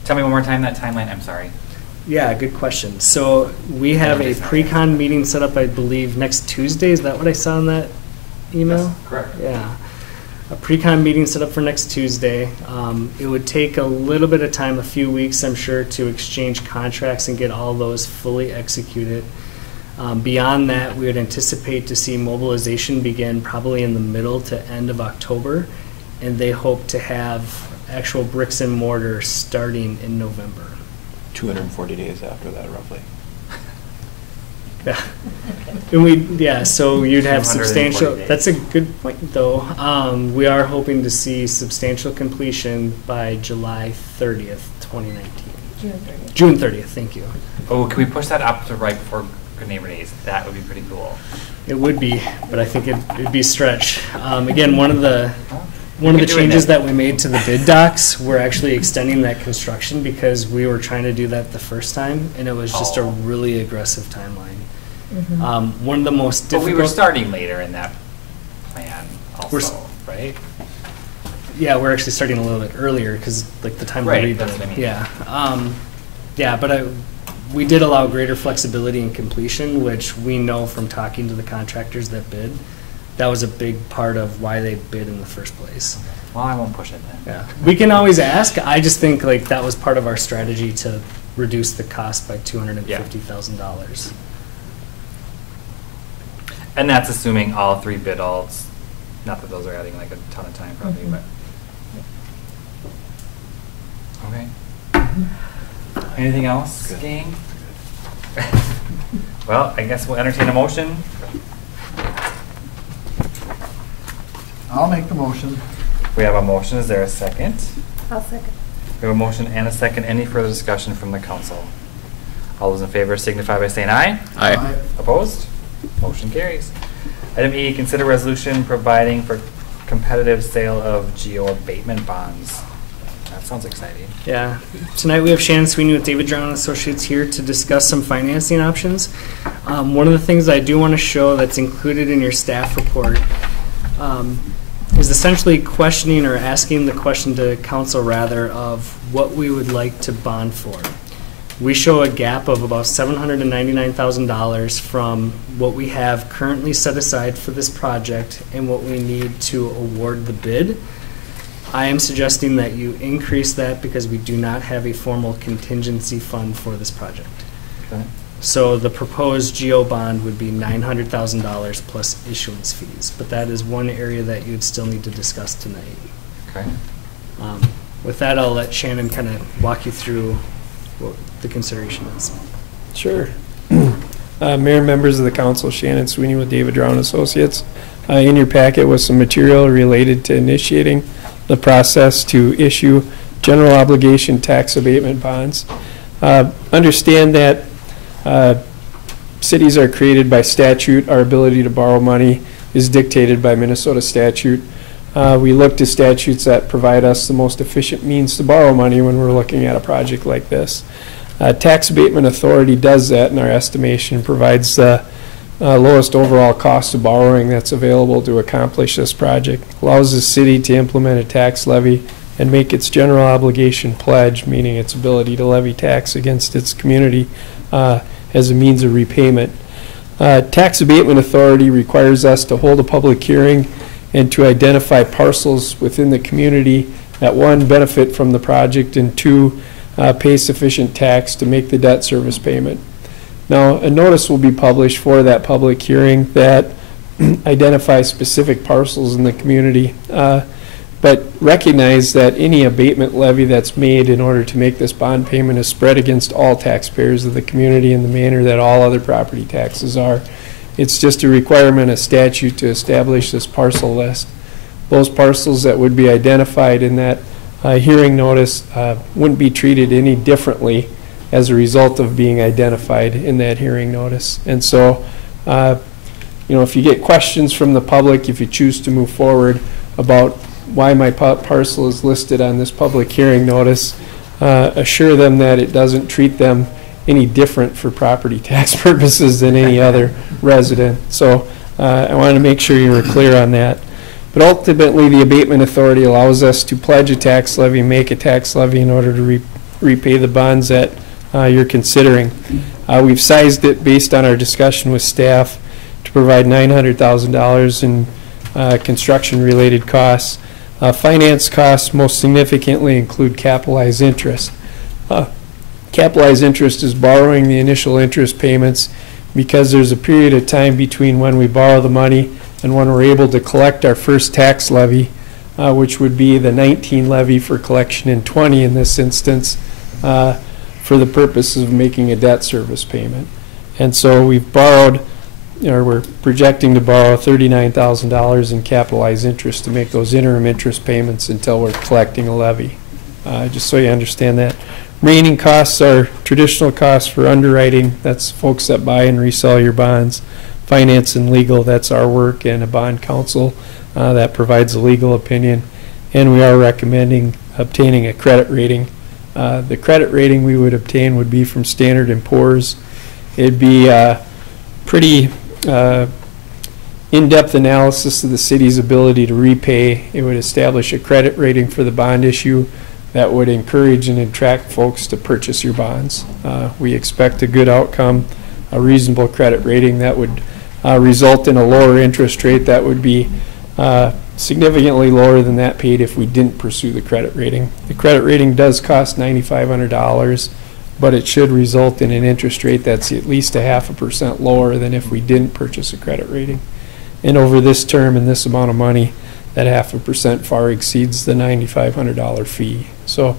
Tell me one more time that timeline, I'm sorry. Yeah, good question. So we have a pre-con meeting set up, I believe, next Tuesday. Is that what I saw in that email? Correct. Yeah. A pre-con meeting set up for next Tuesday. It would take a little bit of time, a few weeks, I'm sure, to exchange contracts and get all those fully executed. Beyond that, we would anticipate to see mobilization begin probably in the middle to end of October, and they hope to have actual bricks and mortar starting in November. 240 days after that, roughly. Yeah. And so you'd have 240 substantial, days. that's a good point, though. We are hoping to see substantial completion by July 30th, 2019. June 30th. June 30th, thank you. Oh, can we push that up to right before Good Neighbor Days? That would be pretty cool. It would be, but I think it'd be a stretch. Again, one of the We're doing changes it. that we made to the bid docs, we're actually extending that construction because we were trying to do that the first time, and it was just a Oh. really aggressive timeline. Mhm. One of the most But difficult. we were starting later in that plan We're also, right? Yeah, we're actually starting a little bit earlier because like the time Right, to read that's what I mean. Yeah, yeah, but we did allow greater flexibility in completion, which we know from talking to the contractors that bid, that was a big part of why they bid in the first place. Well, I won't push it then. Yeah, we can always ask. I just think like that was part of our strategy to reduce the cost by $250,000. And that's assuming all 3 bid alts, not that those are adding like a ton of time probably, but. Okay. Anything else, gang? Well, I guess we'll entertain a motion. I'll make the motion. We have a motion. Is there a second? I'll second. We have a motion and a second. Any further discussion from the council? All those in favor signify by saying aye. Aye. Opposed? Motion carries. Item E, consider resolution providing for competitive sale of geo abatement bonds. That sounds exciting. Yeah. Tonight we have Shannon Sweeney with David Drown Associates here to discuss some financing options. One of the things I do want to show that's included in your staff report is essentially questioning or asking the question to council rather of what we would like to bond for. We show a gap of about $799,000 from what we have currently set aside for this project and what we need to award the bid. I am suggesting that you increase that because we do not have a formal contingency fund for this project. Okay. So the proposed GEO bond would be $900,000 plus issuance fees, but that is one area that you'd still need to discuss tonight. Okay. With that, I'll let Shannon kind of walk you through what the consideration is. Sure. Mayor and members of the council, Shannon Sweeney with David Drown Associates. In your packet was some material related to initiating the process to issue general obligation tax abatement bonds. Understand that cities are created by statute. Our ability to borrow money is dictated by Minnesota statute. We look to statutes that provide us the most efficient means to borrow money when we're looking at a project like this. Tax Abatement Authority does that in our estimation, provides the lowest overall cost of borrowing that's available to accomplish this project. Allows the city to implement a tax levy and make its general obligation pledge, meaning its ability to levy tax against its community as a means of repayment. Tax Abatement Authority requires us to hold a public hearing and to identify parcels within the community that, one, benefit from the project, and two, pay sufficient tax to make the debt service payment. Now, a notice will be published for that public hearing that identifies specific parcels in the community, but recognize that any abatement levy that's made in order to make this bond payment is spread against all taxpayers of the community in the manner that all other property taxes are. It's just a requirement of statute to establish this parcel list. Those parcels that would be identified in that hearing notice wouldn't be treated any differently as a result of being identified in that hearing notice. And so, if you get questions from the public, if you choose to move forward about why my parcel is listed on this public hearing notice, assure them that it doesn't treat them any different for property tax purposes than any other resident. So I want to make sure you were clear on that. But ultimately, the Abatement Authority allows us to pledge a tax levy, make a tax levy in order to repay the bonds that you're considering. We've sized it based on our discussion with staff to provide $900,000 in construction-related costs. Finance costs most significantly include capitalized interest. Capitalized interest is borrowing the initial interest payments because there's a period of time between when we borrow the money and when we're able to collect our first tax levy, which would be the 19 levy for collection in 20 in this instance, for the purposes of making a debt service payment. And so we've borrowed, or we're projecting to borrow $39,000 in capitalized interest to make those interim interest payments until we're collecting a levy. Just so you understand that. Remaining costs are traditional costs for underwriting. That's folks that buy and resell your bonds. Finance and legal, that's our work, and a bond counsel that provides a legal opinion. And we are recommending obtaining a credit rating. The credit rating we would obtain would be from Standard & Poor's. It'd be pretty in-depth analysis of the city's ability to repay. It would establish a credit rating for the bond issue, that would encourage and attract folks to purchase your bonds. We expect a good outcome, a reasonable credit rating that would result in a lower interest rate that would be significantly lower than that paid if we didn't pursue the credit rating. The credit rating does cost $9,500, but it should result in an interest rate that's at least 0.5% lower than if we didn't purchase a credit rating. And over this term and this amount of money, that 0.5% far exceeds the $9,500 fee. So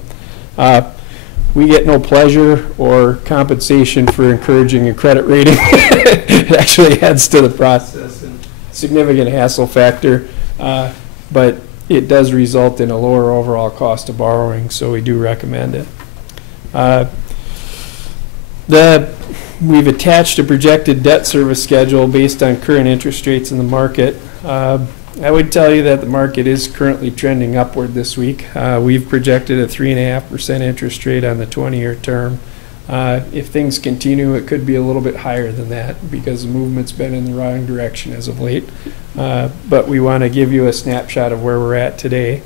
we get no pleasure or compensation for encouraging a credit rating. It actually adds to the process and significant hassle factor, but it does result in a lower overall cost of borrowing, so we do recommend it. We've attached a projected debt service schedule based on current interest rates in the market. I would tell you that the market is currently trending upward this week. We've projected a 3.5% interest rate on the 20-year term. If things continue, it could be a little bit higher than that because the movement's been in the wrong direction as of late. But we want to give you a snapshot of where we're at today.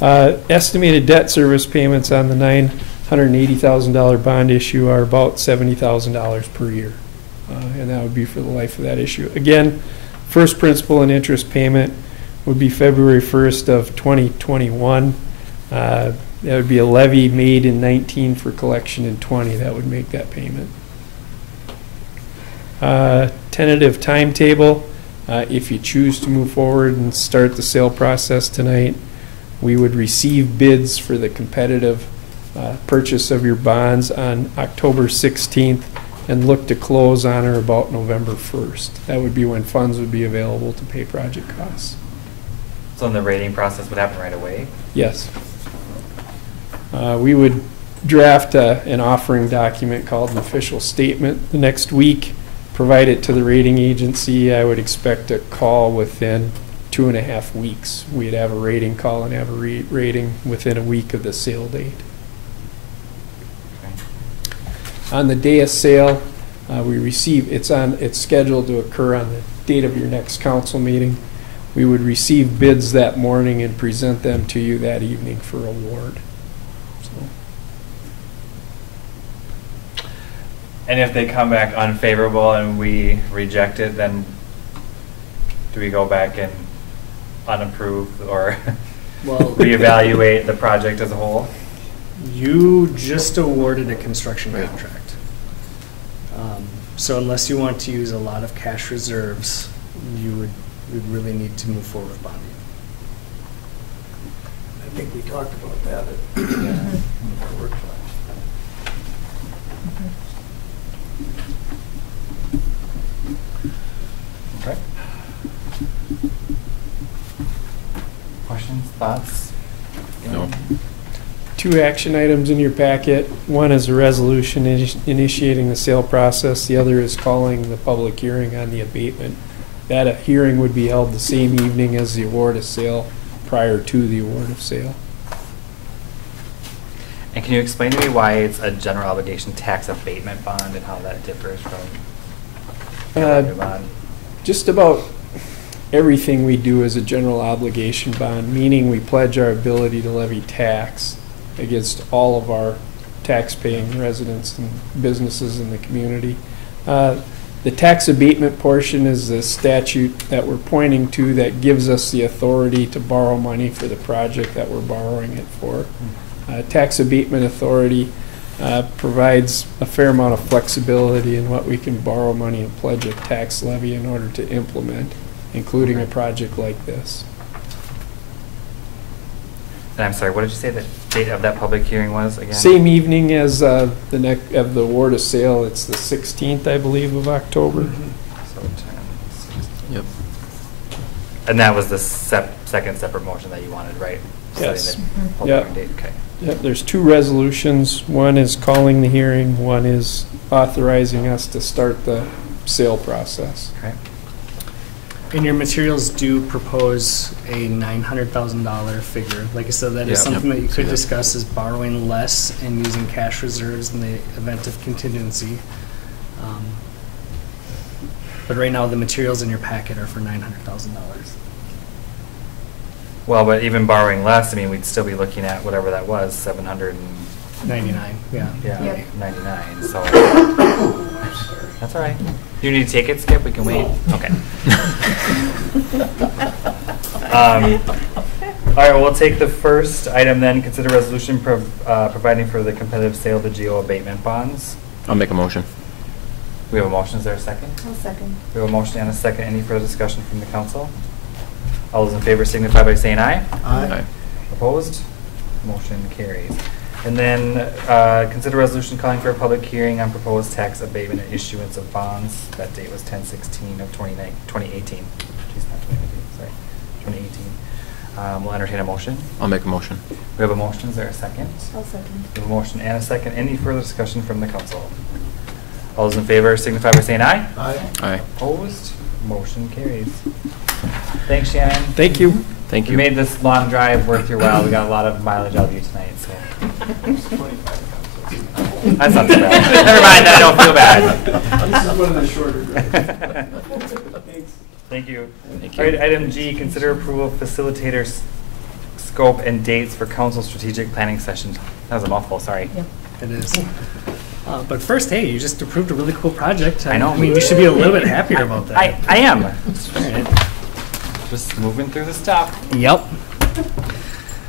Estimated debt service payments on the $980,000 bond issue are about $70,000 per year. And that would be for the life of that issue. Again, first principal and interest payment would be February 1st of 2021. That would be a levy made in 19 for collection in 20. That would make that payment. Tentative timetable, if you choose to move forward and start the sale process tonight, we would receive bids for the competitive purchase of your bonds on October 16th and look to close on or about November 1st. That would be when funds would be available to pay project costs. So then the rating process would happen right away? Yes. We would draft an offering document called an official statement the next week, provide it to the rating agency. I would expect a call within 2.5 weeks. We'd have a rating call and have a rating within a week of the sale date. On the day of sale, it's scheduled to occur on the date of your next council meeting. We would receive bids that morning and present them to you that evening for award. And if they come back unfavorable and we reject it, then do we go back and unapprove or reevaluate the project as a whole? You just awarded a construction contract. So unless you want to use a lot of cash reserves, you would really need to move forward with bonding. I think we talked about that at our workshop. Okay. Questions, thoughts? No. 2 action items in your packet. One is a resolution initiating the sale process. The other is calling the public hearing on the abatement. That hearing would be held the same evening as the award of sale, prior to the award of sale. And can you explain to me why it's a general obligation tax abatement bond and how that differs from the revenue bond? Just about everything we do is a general obligation bond, meaning we pledge our ability to levy tax against all of our tax-paying residents and businesses in the community. The tax abatement portion is the statute that we're pointing to that gives us the authority to borrow money for the project that we're borrowing it for. Tax abatement authority provides a fair amount of flexibility in what we can borrow money and pledge a tax levy in order to implement, including a project like this. And I'm sorry, what did you say the date of that public hearing was again? Same evening as the award of sale. It's the 16th, I believe, of October. So 10, 16. Yep. And that was the second separate motion that you wanted, right? Yes. Setting the public hearing date. Okay. Yep, there's 2 resolutions. One is calling the hearing. One is authorizing us to start the sale process. Okay. And your materials do propose a $900,000 figure. Like I said, that is something that you could discuss, is borrowing less and using cash reserves in the event of contingency. But right now, the materials in your packet are for $900,000. Well, but even borrowing less, I mean, we'd still be looking at whatever that was, 799, 99, yeah. 99, so. That's all right. You need to take it, Skip? We can wait? Okay. All right, we'll take the first item then, consider resolution providing for the competitive sale of the GO abatement bonds. I'll make a motion. We have a motion, is there a second? I'll second. We have a motion and a second. Any further discussion from the council? All those in favor signify by saying aye. Aye. Opposed? Motion carries. And then consider resolution calling for a public hearing on proposed tax abatement and issuance of bonds. That date was 10/16 of 2018. Jeez, not 2019, sorry, 2018. We'll entertain a motion. I'll make a motion. We have a motion. Is there a second? I'll second. We have a motion and a second. Any further discussion from the council? All those in favor signify by saying aye. Aye. Aye. Opposed? Motion carries. Thanks, Shannon. Thank you. Thank You you. made this long drive worth your while. We got a lot of mileage out of you tonight, so. That's not too bad. Never mind, I don't feel bad. This is one of the shorter drives. Thank you. Thank All you. right, item G, consider approval of facilitators scope and dates for council strategic planning sessions. That was a mouthful, sorry. Yep. It is. But first, hey, you just approved a really cool project. I know. I mean, you should be a little bit happier about that. I am. All right. Just moving through the stuff. Yep.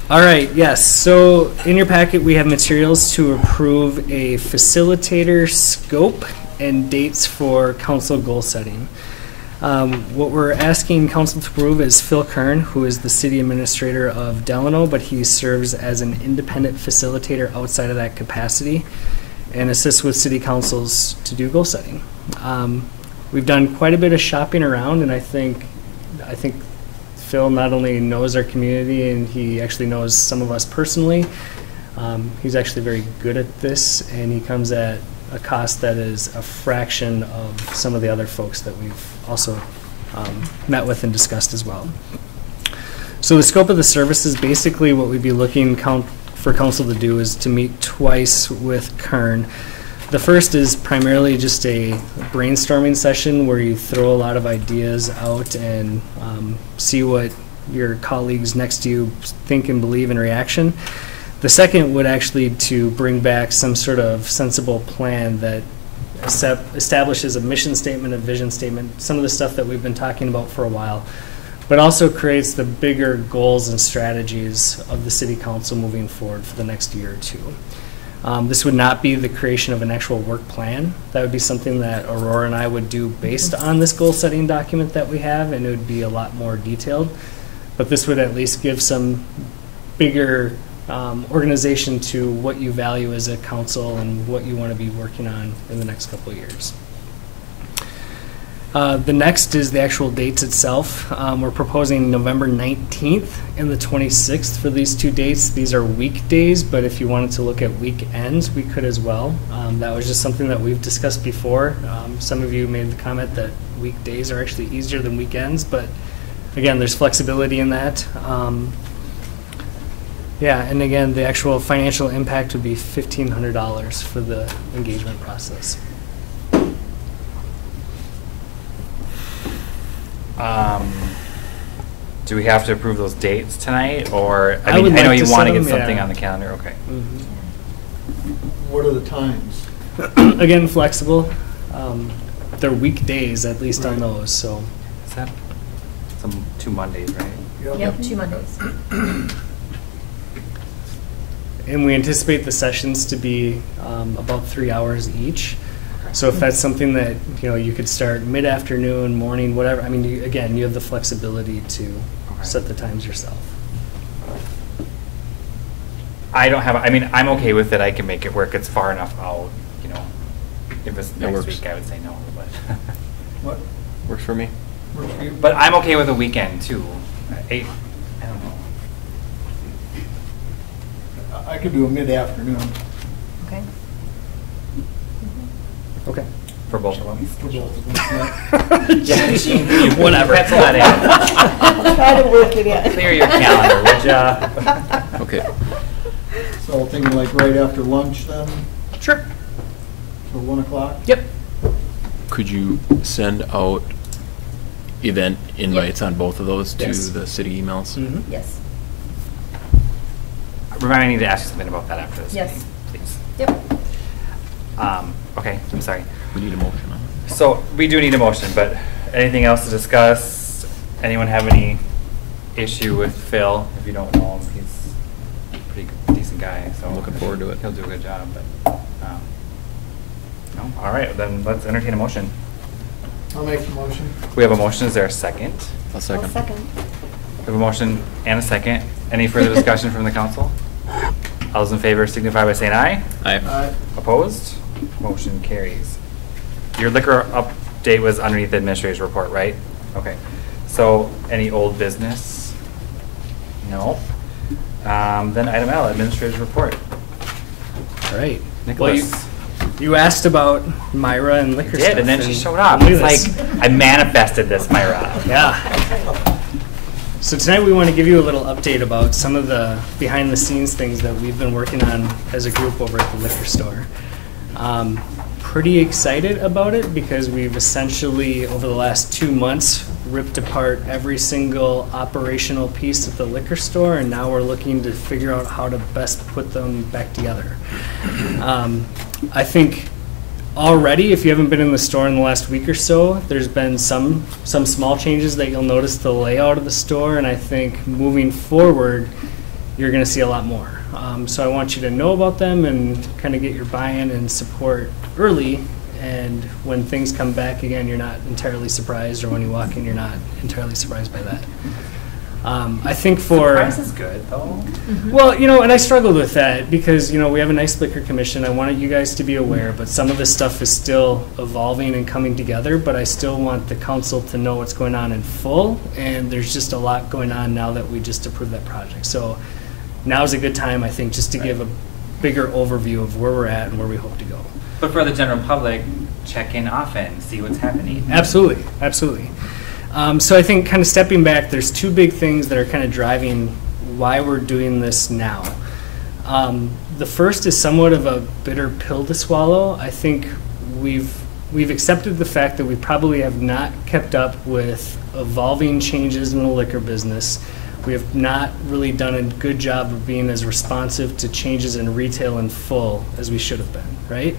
All right, yes. So in your packet, we have materials to approve a facilitator scope and dates for council goal setting. What we're asking council to approve is Phil Kern, who is the city administrator of Delano, but he serves as an independent facilitator outside of that capacity and assists with city councils to do goal setting. We've done quite a bit of shopping around, and I think Phil not only knows our community, and he actually knows some of us personally. He's actually very good at this, and he comes at a cost that is a fraction of some of the other folks that we've also met with and discussed as well. So the scope of the service is basically what we'd be looking for council to do is to meet twice with Kern. The first is primarily just a brainstorming session where you throw a lot of ideas out and see what your colleagues next to you think and believe in reaction. The second would actually to bring back some sort of sensible plan that establishes a mission statement, a vision statement, some of the stuff that we've been talking about for a while, but also creates the bigger goals and strategies of the city council moving forward for the next year or two. This would not be the creation of an actual work plan. That would be something that Aurora and I would do based on this goal setting document that we have, and it would be a lot more detailed. But this would at least give some bigger organization to what you value as a council and what you want to be working on in the next couple of years. The next is the actual dates itself. We're proposing November 19th and the 26th for these two dates. These are weekdays, but if you wanted to look at weekends, we could as well. That was just something that we've discussed before. Some of you made the comment that weekdays are actually easier than weekends, but again, there's flexibility in that. Yeah, and again, the actual financial impact would be $1,500 for the engagement process. Do we have to approve those dates tonight, or, I would I know like you to want to set get them, something yeah. on the calendar, okay. What are the times? Again, flexible. They're weekdays, at least on those, so. Is that some 2 Mondays, right? Yep, 2 Mondays. And we anticipate the sessions to be about 3 hours each. So if that's something that, you could start mid-afternoon, morning, whatever. I mean, again, you have the flexibility to set the times yourself. I don't have, I'm okay with it, I can make it work, it's far enough out, If it's next works. week, I would say no, but. What? Works for me. But I'm okay with a weekend too. I don't know. I could do a mid-afternoon Okay. Okay. For both of them. for both of them. Yeah, whatever. Pencil that in. I'll try to work it in. Clear your calendar, would ya? Okay. So I'm thinking like right after lunch then, Sure. so 1 o'clock? Yep. Could you send out event invites on both of those to Yes. the city emails? Mhm. Yes. remind me, I need to ask you something about that after this Yes. meeting, please. Yep. Okay, I'm sorry. We need a motion on it. So we do need a motion, but anything else to discuss? Anyone have any issue with Phil? If you don't know him, he's a pretty decent guy, so. I'm looking forward to it. He'll do a good job, but, no? All right, then let's entertain a motion. I'll make the motion. We have a motion, is there a second? I'll second. We have a motion and a second. Any further discussion from the council? All those in favor signify by saying aye. Aye. Opposed? Motion carries. Your liquor update was underneath the administrator's report, right? Okay. So, any old business? No. Then item L, administrator's report. All right. Nicholas. You asked about Myra and I liquor did, stuff. and then she showed up. Look at It's this. like, I manifested this, Myra. Yeah. So tonight we want to give you a little update about some of the behind the scenes things that we've been working on as a group over at the liquor store. Pretty excited about it because we've essentially, over the last 2 months, ripped apart every single operational piece of the liquor store, and now we're looking to figure out how to best put them back together. I think already, if you haven't been in the store in the last week or so, there's been some small changes that you'll notice the layout of the store, and I think moving forward, you're going to see a lot more. So I want you to know about them and kind of get your buy-in and support early, and when things come back again, you're not entirely surprised, or when you walk in, you're not entirely surprised by that. I think for... Price is good, though. Well, and I struggled with that because, we have a nice liquor commission. I wanted you guys to be aware, but some of this stuff is still evolving and coming together, but I still want the council to know what's going on in full, and there's just a lot going on now that we just approved that project. So now's a good time, I think, just to give a bigger overview of where we're at and where we hope to go. But for the general public, check in often, see what's happening. Absolutely, absolutely. So I think kind of stepping back, there's two big things that are kind of driving why we're doing this now. The first is somewhat of a bitter pill to swallow. I think we've accepted the fact that we probably have not kept up with evolving changes in the liquor business. We have not really done a good job of being as responsive to changes in retail in full as we should have been, right?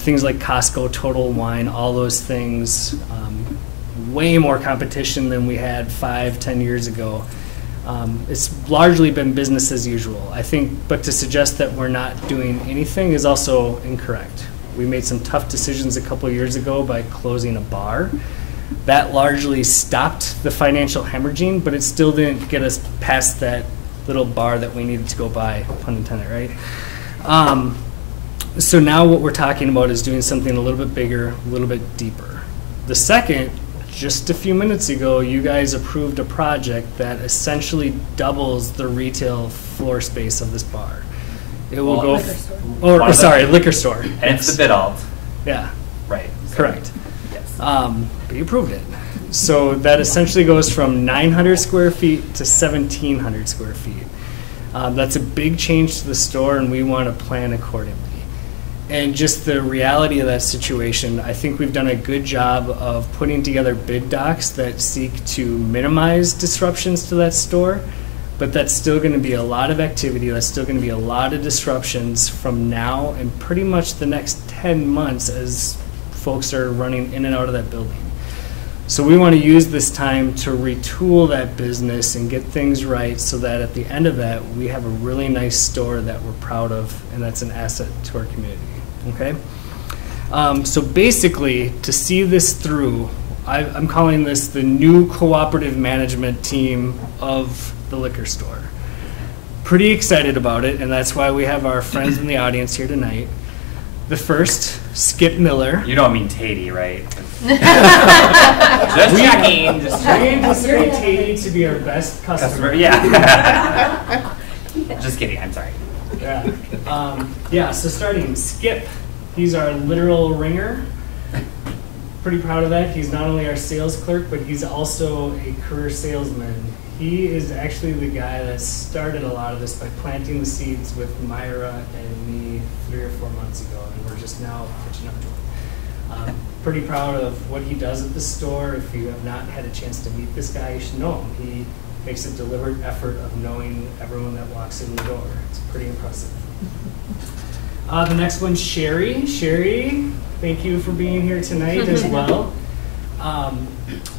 Things like Costco, Total Wine, all those things, way more competition than we had 5-10 years ago. It's largely been business as usual, I think, but to suggest that we're not doing anything is also incorrect. We made some tough decisions a couple years ago by closing a bar. That largely stopped the financial hemorrhaging, but it still didn't get us past that little bar that we needed to go by, pun intended, right? So now what we're talking about is doing something a little bit bigger, a little bit deeper. The second, just a few minutes ago, you guys approved a project that essentially doubles the retail floor space of this bar. It will go, liquor store. And it's the bid alt. Yeah, Right. correct. Yes. But you approved it. So that essentially goes from 900 square feet to 1,700 square feet. That's a big change to the store, and we want to plan accordingly. And just the reality of that situation, I think we've done a good job of putting together bid docs that seek to minimize disruptions to that store, but that's still going to be a lot of activity. That's still going to be a lot of disruptions from now and pretty much the next 10 months as folks are running in and out of that building. So we want to use this time to retool that business and get things right so that at the end of that, we have a really nice store that we're proud of, and that's an asset to our community. Okay? So basically, to see this through, I'm calling this the new cooperative management team of the liquor store. Pretty excited about it, and that's why we have our friends in the audience here tonight. The first, Skip Miller. You don't mean Tatey, right? Just checking. Just We checking. anticipate Tatey to be our best customer. Yeah. Just kidding. I'm sorry. Yeah, so starting, Skip, he's our literal ringer. Pretty proud of that. He's not only our sales clerk, but he's also a career salesman. He is actually the guy that started a lot of this by planting the seeds with Myra and me 3 or 4 months ago, and we're just now catching up to him. Pretty proud of what he does at the store. If you have not had a chance to meet this guy, you should know him. He makes a deliberate effort of knowing everyone that walks in the door. It's pretty impressive. The next one's Sherry. Sherry, thank you for being here tonight as well.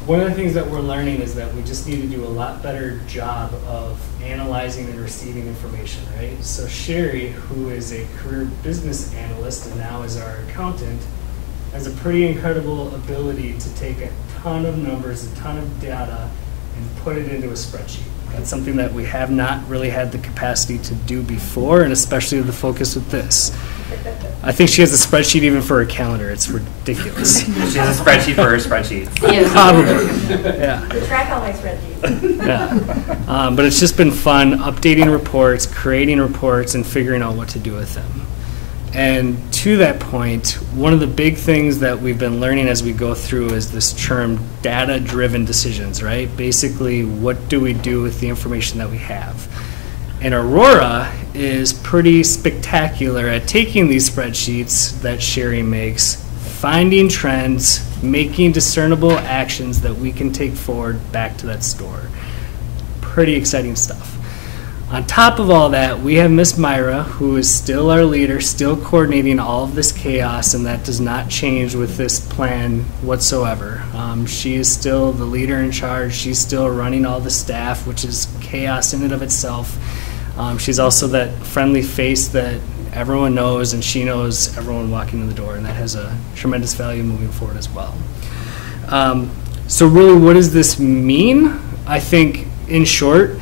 One of the things that we're learning is that we just need to do a lot better job of analyzing and receiving information, right? So Sherry, who is a career business analyst and now is our accountant, has a pretty incredible ability to take a ton of numbers, a ton of data, and put it into a spreadsheet. That's something that we have not really had the capacity to do before, and especially with the focus with this. I think she has a spreadsheet even for her calendar. It's ridiculous. She has a spreadsheet for her spreadsheets. Probably. Yeah. To track all my spreadsheets. Yeah. But it's just been fun updating reports, creating reports, and figuring out what to do with them. And to that point, one of the big things that we've been learning as we go through is this term data-driven decisions, right? Basically, what do we do with the information that we have? And Aurora is pretty spectacular at taking these spreadsheets that Sherry makes, finding trends, making discernible actions that we can take forward back to that store. Pretty exciting stuff. On top of all that, we have Miss Myra, who is still our leader, still coordinating all of this chaos, and that does not change with this plan whatsoever. She is still the leader in charge. She's still running all the staff, which is chaos in and of itself. She's also that friendly face that everyone knows, and she knows everyone walking in the door, and that has a tremendous value moving forward as well. So really, what does this mean? I think, in short,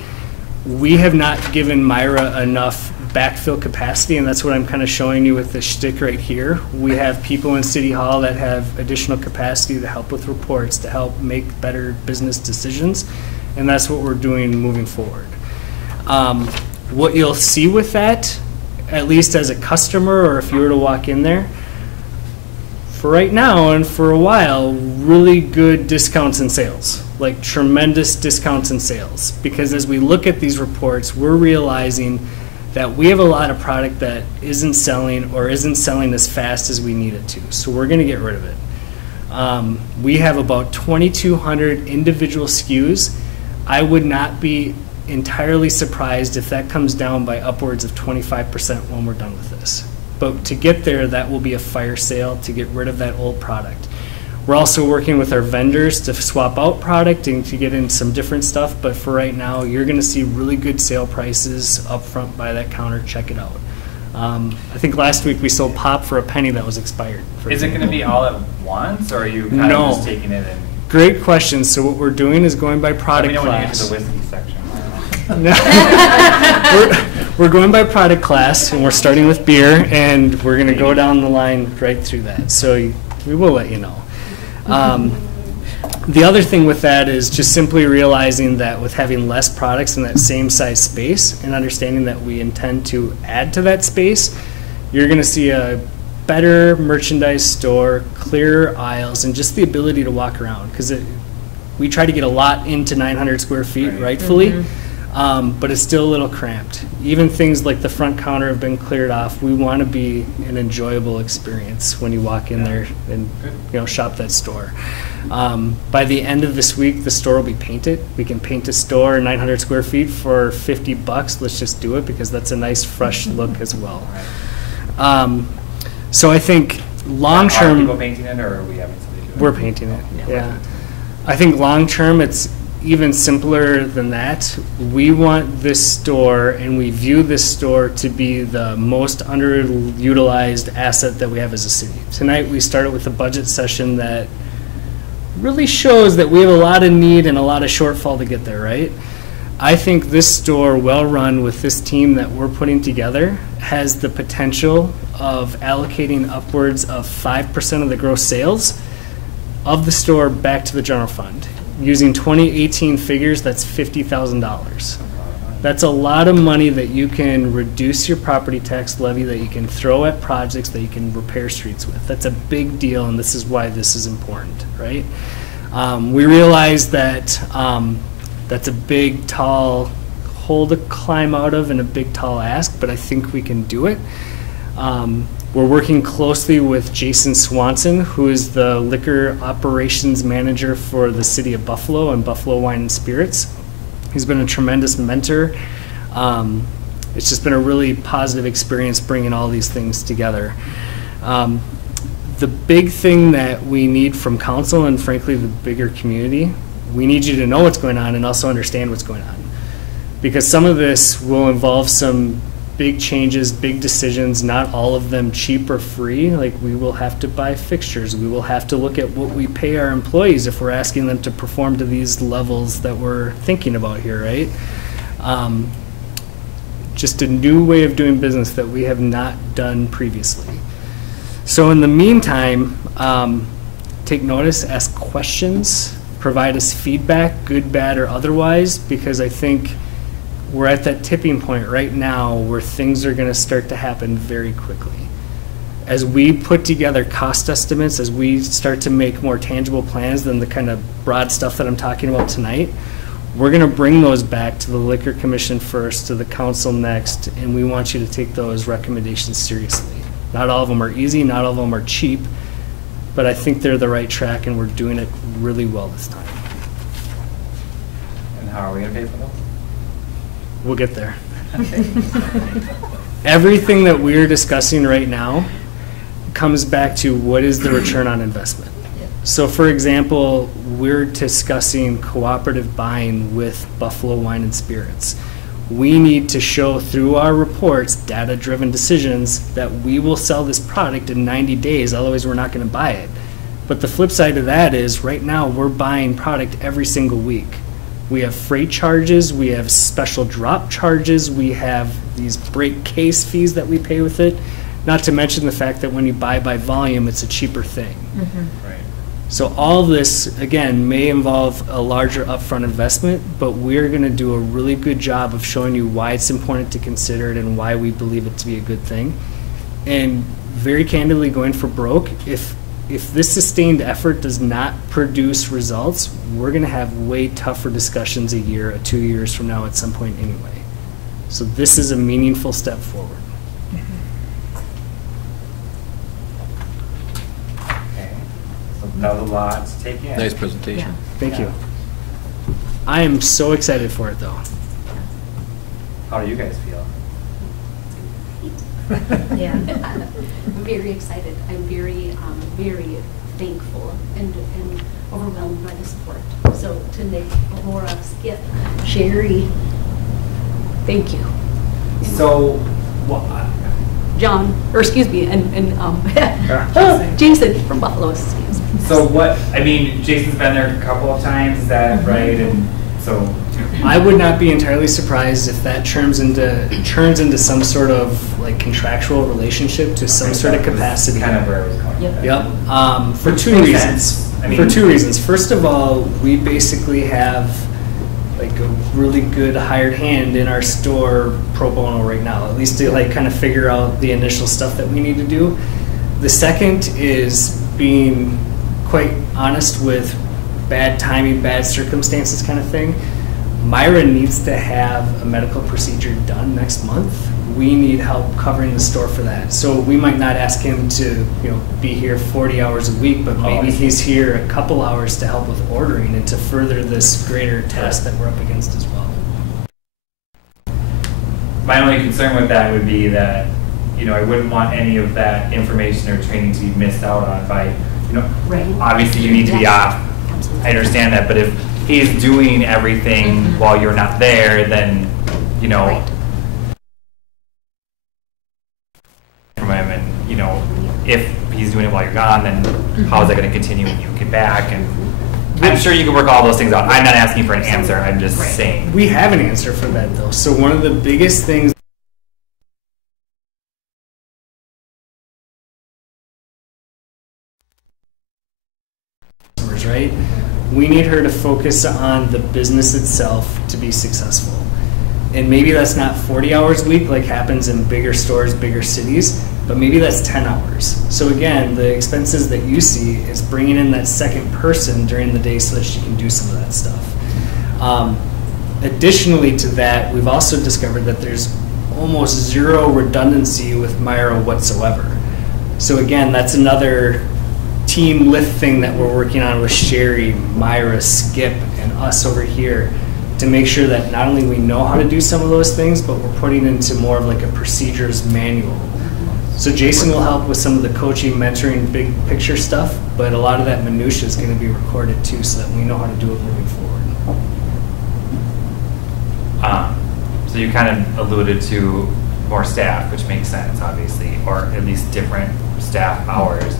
we have not given Myra enough backfill capacity, and that's what I'm kind of showing you with this shtick right here. We have people in City Hall that have additional capacity to help with reports, to help make better business decisions, and that's what we're doing moving forward. What you'll see with that, at least as a customer or if you were to walk in there, for right now and for a while, really good discounts and sales, like tremendous discounts and sales. Because as we look at these reports, we're realizing that we have a lot of product that isn't selling or isn't selling as fast as we need it to. So we're going to get rid of it. We have about 2,200 individual SKUs. I would not be entirely surprised if that comes down by upwards of 25% when we're done with this. But to get there, that will be a fire sale to get rid of that old product. We're also working with our vendors to swap out product and to get in some different stuff, but for right now, you're going to see really good sale prices up front by that counter. Check it out. I think last week we sold pop for a penny that was expired. Is it going to be all at once, or are you kind of just taking it in? Great question. So what we're doing is going by product Let me know class. when you get to the whiskey section. We're going by product class, and we're starting with beer, and we're going to go down the line right through that. So we will let you know. The other thing with that is just simply realizing that with having less products in that same size space and understanding that we intend to add to that space, you're going to see a better merchandise store, clearer aisles, and just the ability to walk around. Because we try to get a lot into 900 square feet, rightfully. But it's still a little cramped. Even things like the front counter have been cleared off. We want to be an enjoyable experience when you walk in there and shop that store. By the end of this week, the store will be painted. We can paint a store 900 square feet for $50. Let's just do it because that's a nice fresh look as well. So I think long term. Are people painting it, or are we having somebody do it? We're painting it. Yeah. I think long term, it's even simpler than that. We want this store, and we view this store to be the most underutilized asset that we have as a city. Tonight we started with a budget session that really shows that we have a lot of need and a lot of shortfall to get there, right? I think this store, well run with this team that we're putting together, has the potential of allocating upwards of 5% of the gross sales of the store back to the general fund. Using 2018 figures, that's $50,000. That's a lot of money that you can reduce your property tax levy, that you can throw at projects, that you can repair streets with. That's a big deal, and this is why this is important, right? We realize that that's a big, tall hole to climb out of and a big, tall ask, but I think we can do it. We're working closely with Jason Swanson, who is the liquor operations manager for the city of Buffalo and Buffalo Wine and Spirits. He's been a tremendous mentor. It's just been a really positive experience bringing all these things together. The big thing that we need from council, and frankly the bigger community, we need you to know what's going on and also understand what's going on. Because some of this will involve some big changes, big decisions, not all of them cheap or free. Like, we will have to buy fixtures. We will have to look at what we pay our employees if we're asking them to perform to these levels that we're thinking about here, right? Just a new way of doing business that we have not done previously. So in the meantime, take notice, ask questions, provide us feedback, good, bad, or otherwise, because I think we're at that tipping point right now where things are going to start to happen very quickly. As we put together cost estimates, as we start to make more tangible plans than the kind of broad stuff that I'm talking about tonight, we're going to bring those back to the Liquor Commission first, to the council next, and we want you to take those recommendations seriously. Not all of them are easy, not all of them are cheap, but I think they're the right track, and we're doing it really well this time. And how are we going to pay for those? We'll get there. Everything that we're discussing right now comes back to what is the return on investment. So for example, we're discussing cooperative buying with Buffalo Wine and Spirits. We need to show through our reports, data-driven decisions, that we will sell this product in 90 days, otherwise we're not going to buy it. But the flip side of that is right now we're buying product every single week. We have freight charges, we have special drop charges, we have these break case fees that we pay with it, not to mention the fact that when you buy by volume, it's a cheaper thing. Right. So all this, again, may involve a larger upfront investment, but we're going to do a really good job of showing you why it's important to consider it and why we believe it to be a good thing. And very candidly, going for broke, if this sustained effort does not produce results, we're going to have way tougher discussions a year or 2 years from now at some point anyway. So this is a meaningful step forward. Okay. So that was a lot to take in. Nice presentation. Thank you. I am so excited for it, though. How do you guys feel? Yeah. I'm very excited. I'm very thankful and overwhelmed by the support. So to Nick, Aurora, Skip, Sherry, thank you. So, John, or excuse me, and Jason from Buffalo, excuse me. so what, I mean, Jason's been there a couple of times, is that right? And so, I would not be entirely surprised if that churns into some sort of like contractual relationship to some sort of capacity. kind of where I was going. Yep. Yep. For two Makes reasons. sense. I mean- For two reasons. First of all, we basically have like a really good hired hand in our store pro bono right now, at least to like kind of figure out the initial stuff that we need to do. The second is being quite honest with bad timing, bad circumstances kind of thing. Myra needs to have a medical procedure done next month. We need help covering the store for that. So we might not ask him to, be here 40 hours a week, but maybe he's here a couple hours to help with ordering and to further this greater task that we're up against as well. My only concern with that would be that, I wouldn't want any of that information or training to be missed out on by, Right. obviously you need to be off. Absolutely. I understand that, but if he's doing everything while you're not there, then, Right. from him, and, if he's doing it while you're gone, then how is that going to continue when you get back? And I'm sure you can work all those things out. I'm not asking for an answer, I'm just saying. We have an answer for that though. So one of the biggest things right? We need her to focus on the business itself to be successful. And maybe that's not 40 hours a week like happens in bigger stores, bigger cities, but maybe that's 10 hours. So again, the expenses that you see is bringing in that second person during the day so that she can do some of that stuff. Additionally to that, we've also discovered that there's almost zero redundancy with Myra whatsoever. So again, that's another team lift thing that we're working on with Sherry, Myra, Skip, and us over here to make sure that not only we know how to do some of those things, but we're putting into more of like a procedures manual. So Jason will help with some of the coaching, mentoring, big picture stuff, but a lot of that minutia is going to be recorded too, so that we know how to do it moving forward. So you kind of alluded to more staff, which makes sense, obviously, or at least different staff hours.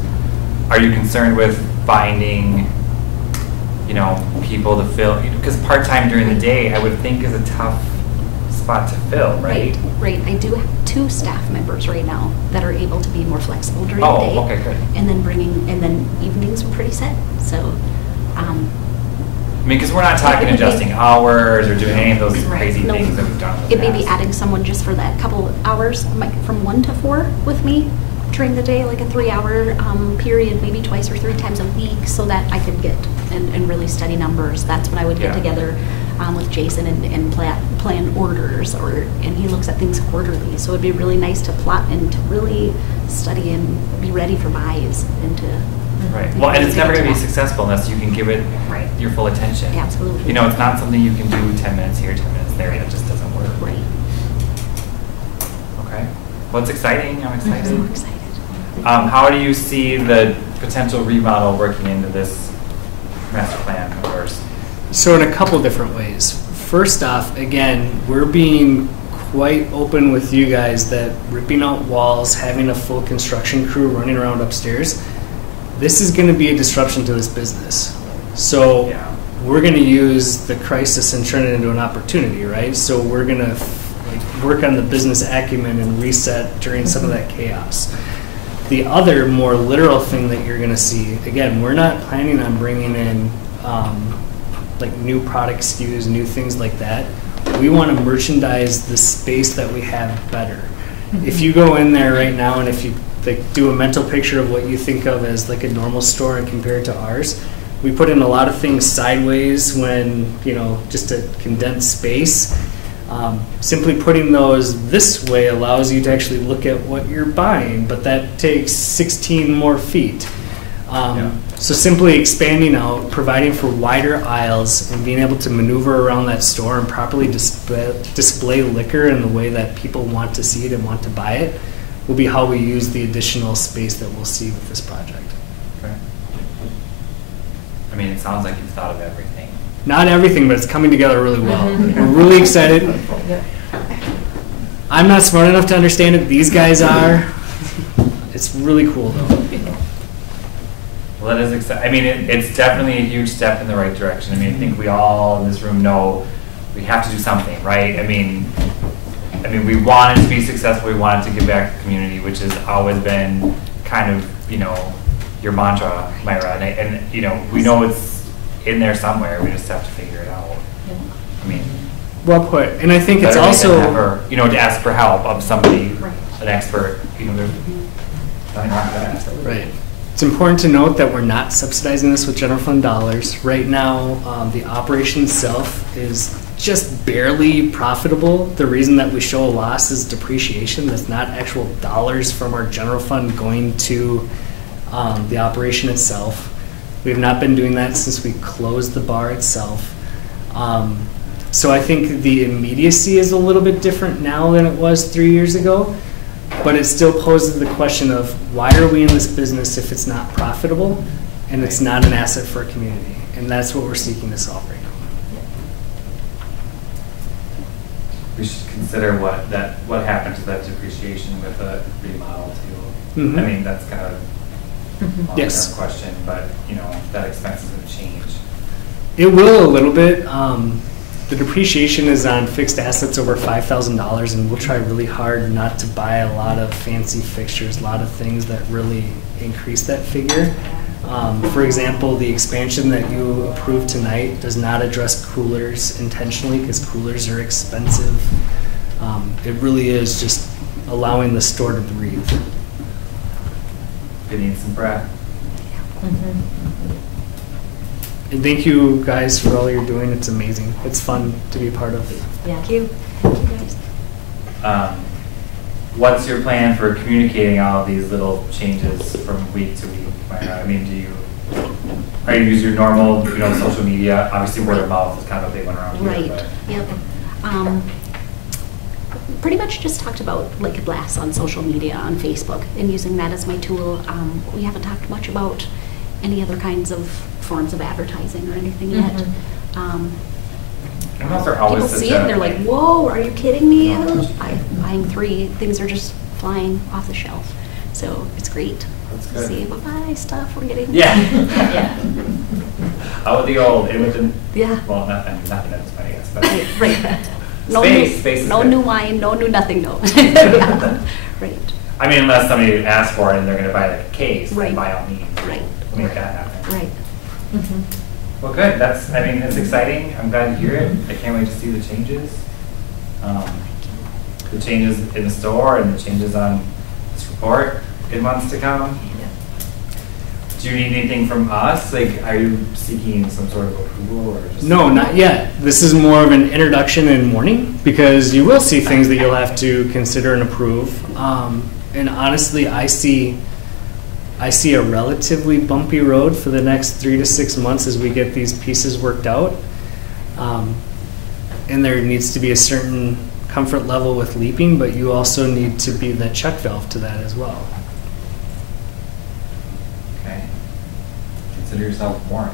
Are you concerned with finding, people to fill? Because part-time during the day, I would think is a tough spot to fill, right? Right. I do have 2 staff members right now that are able to be more flexible during the day. Oh, okay, good. And then evenings were pretty set. So, because we're not talking adjusting hours or doing any of those Right. crazy No. things that we've done in the it may be past. adding someone just for that couple hours, like from 1 to 4 with me during the day, like a 3-hour period, maybe twice or 3 times a week, so that I could get and really study numbers. That's when I would get Yeah. together with Jason and plan orders, and he looks at things quarterly. So it'd be really nice to plot and to really study and be ready for buys and to. Right. Well, and it's never going to be successful unless you can give it Right. your full attention. Absolutely. It's not something you can do 10 minutes here, 10 minutes there. That just doesn't work. Right. Okay. Well, it's exciting. I'm I'm excited. so excited. How do you see the potential remodel working into this master plan of course? So in a couple different ways. First off, again, we're being quite open with you guys that ripping out walls, having a full construction crew running around upstairs, this is going to be a disruption to this business. So Yeah. we're going to use the crisis and turn it into an opportunity, right? So we're going to work on the business acumen and reset during some of that chaos. The other more literal thing that you're going to see, again, we're not planning on bringing in new product SKUs, new things like that. We want to merchandise the space that we have better. If you go in there right now and if you do a mental picture of what you think of as like a normal store and compare it to ours, we put in a lot of things sideways when, just a condensed space. Simply putting those this way allows you to actually look at what you're buying, but that takes 16 more feet. So simply expanding out, providing for wider aisles, and being able to maneuver around that store and properly display liquor in the way that people want to see it and want to buy it will be how we use the additional space that we'll see with this project. Okay. I mean, it sounds like you've thought of everything. Not everything, but it's coming together really well. We're really excited. I'm not smart enough to understand it. These guys are. It's really cool, though. Well, that is exciting. I mean, it's definitely a huge step in the right direction. I mean, I think we all in this room know we have to do something, right? I mean, we wanted to be successful. We wanted to give back to the community, which has always been kind of, your mantra, Myra. And we know it's in there somewhere. We just have to figure it out. I mean, Well put. And I think it's better late also. than never, to ask for help of somebody, Right. an expert. There's nothing wrong with that. Right. It's important to note that we're not subsidizing this with general fund dollars. Right now, the operation itself is just barely profitable. The reason that we show a loss is depreciation. That's not actual dollars from our general fund going to the operation itself. We have not been doing that since we closed the bar itself. So I think the immediacy is a little bit different now than it was 3 years ago. But it still poses the question of why are we in this business if it's not profitable and it's not an asset for a community? And that's what we're seeking to solve right now. We should consider what happened to that depreciation with the remodel too. Mhm. I mean, that's kind of a long-term Yes. question, but that expense is going to change. It will a little bit. The depreciation is on fixed assets over $5,000, and we'll try really hard not to buy a lot of fancy fixtures, a lot of things that really increase that figure. For example, the expansion that you approved tonight does not address coolers intentionally because coolers are expensive. It really is just allowing the store to breathe. You need some breath. And thank you guys for all you're doing. It's amazing. It's fun to be a part of. Thank you. Thank you, guys. What's your plan for communicating all of these little changes from week to week, Myra? I mean, do you Are you use your normal, social media? Obviously, word of mouth is kind of a big one around here. Right, but- yep. Pretty much just talked about like blasts on social media, on Facebook, and using that as my tool. We haven't talked much about any other kinds of forms of advertising or anything yet. Mhm. And those are always People such see it and they're like, whoa, are you kidding me? No. I'm buying 3, things are just flying off the shelf. So it's great. That's good. See, bye-bye stuff we're getting. Yeah. Yeah. Out with the old, in with the, Yeah. well, not that it's funny, I guess, but. Right. No Space new, is no good. new wine, no new nothing, no. Right, I mean, unless somebody asks for it and they're gonna buy like a case, then Right. by all means. Right. we'll Make that happen. right. Mhm. Well, good, it's exciting, I'm glad to hear it, I can't wait to see the changes. The changes in the store and the changes on this report in months to come. Do you need anything from us? Like, are you seeking some sort of approval or just? No, not yet. This is more of an introduction and warning, because you will see things that you'll have to consider and approve. And honestly, I see a relatively bumpy road for the next 3 to 6 months as we get these pieces worked out. And there needs to be a certain comfort level with leaping, but you also need to be the check valve to that as well. Okay. Consider yourself warned.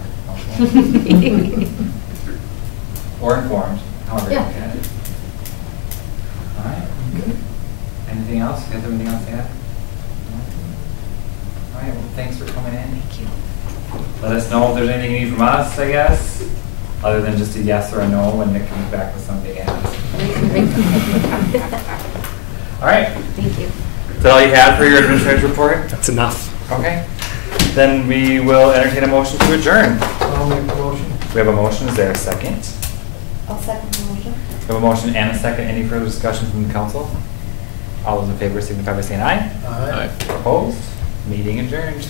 Or informed, however you Yeah. look at it. All right. Anything else? You guys have anything else to add? No? All right, well, thanks for coming in. Thank you. Let us know if there's anything you need from us, I guess, other than just a yes or a no when Nick comes back with some big answer. All right. Thank you. Is that all you had for your administrator's report? That's enough. Okay. Then we will entertain a motion to adjourn. I'll make the motion. We have a motion. Is there a second? I'll second the motion. We have a motion and a second. Any further discussion from the council? All those in favor signify by saying aye. Aye. Opposed? Meeting adjourned.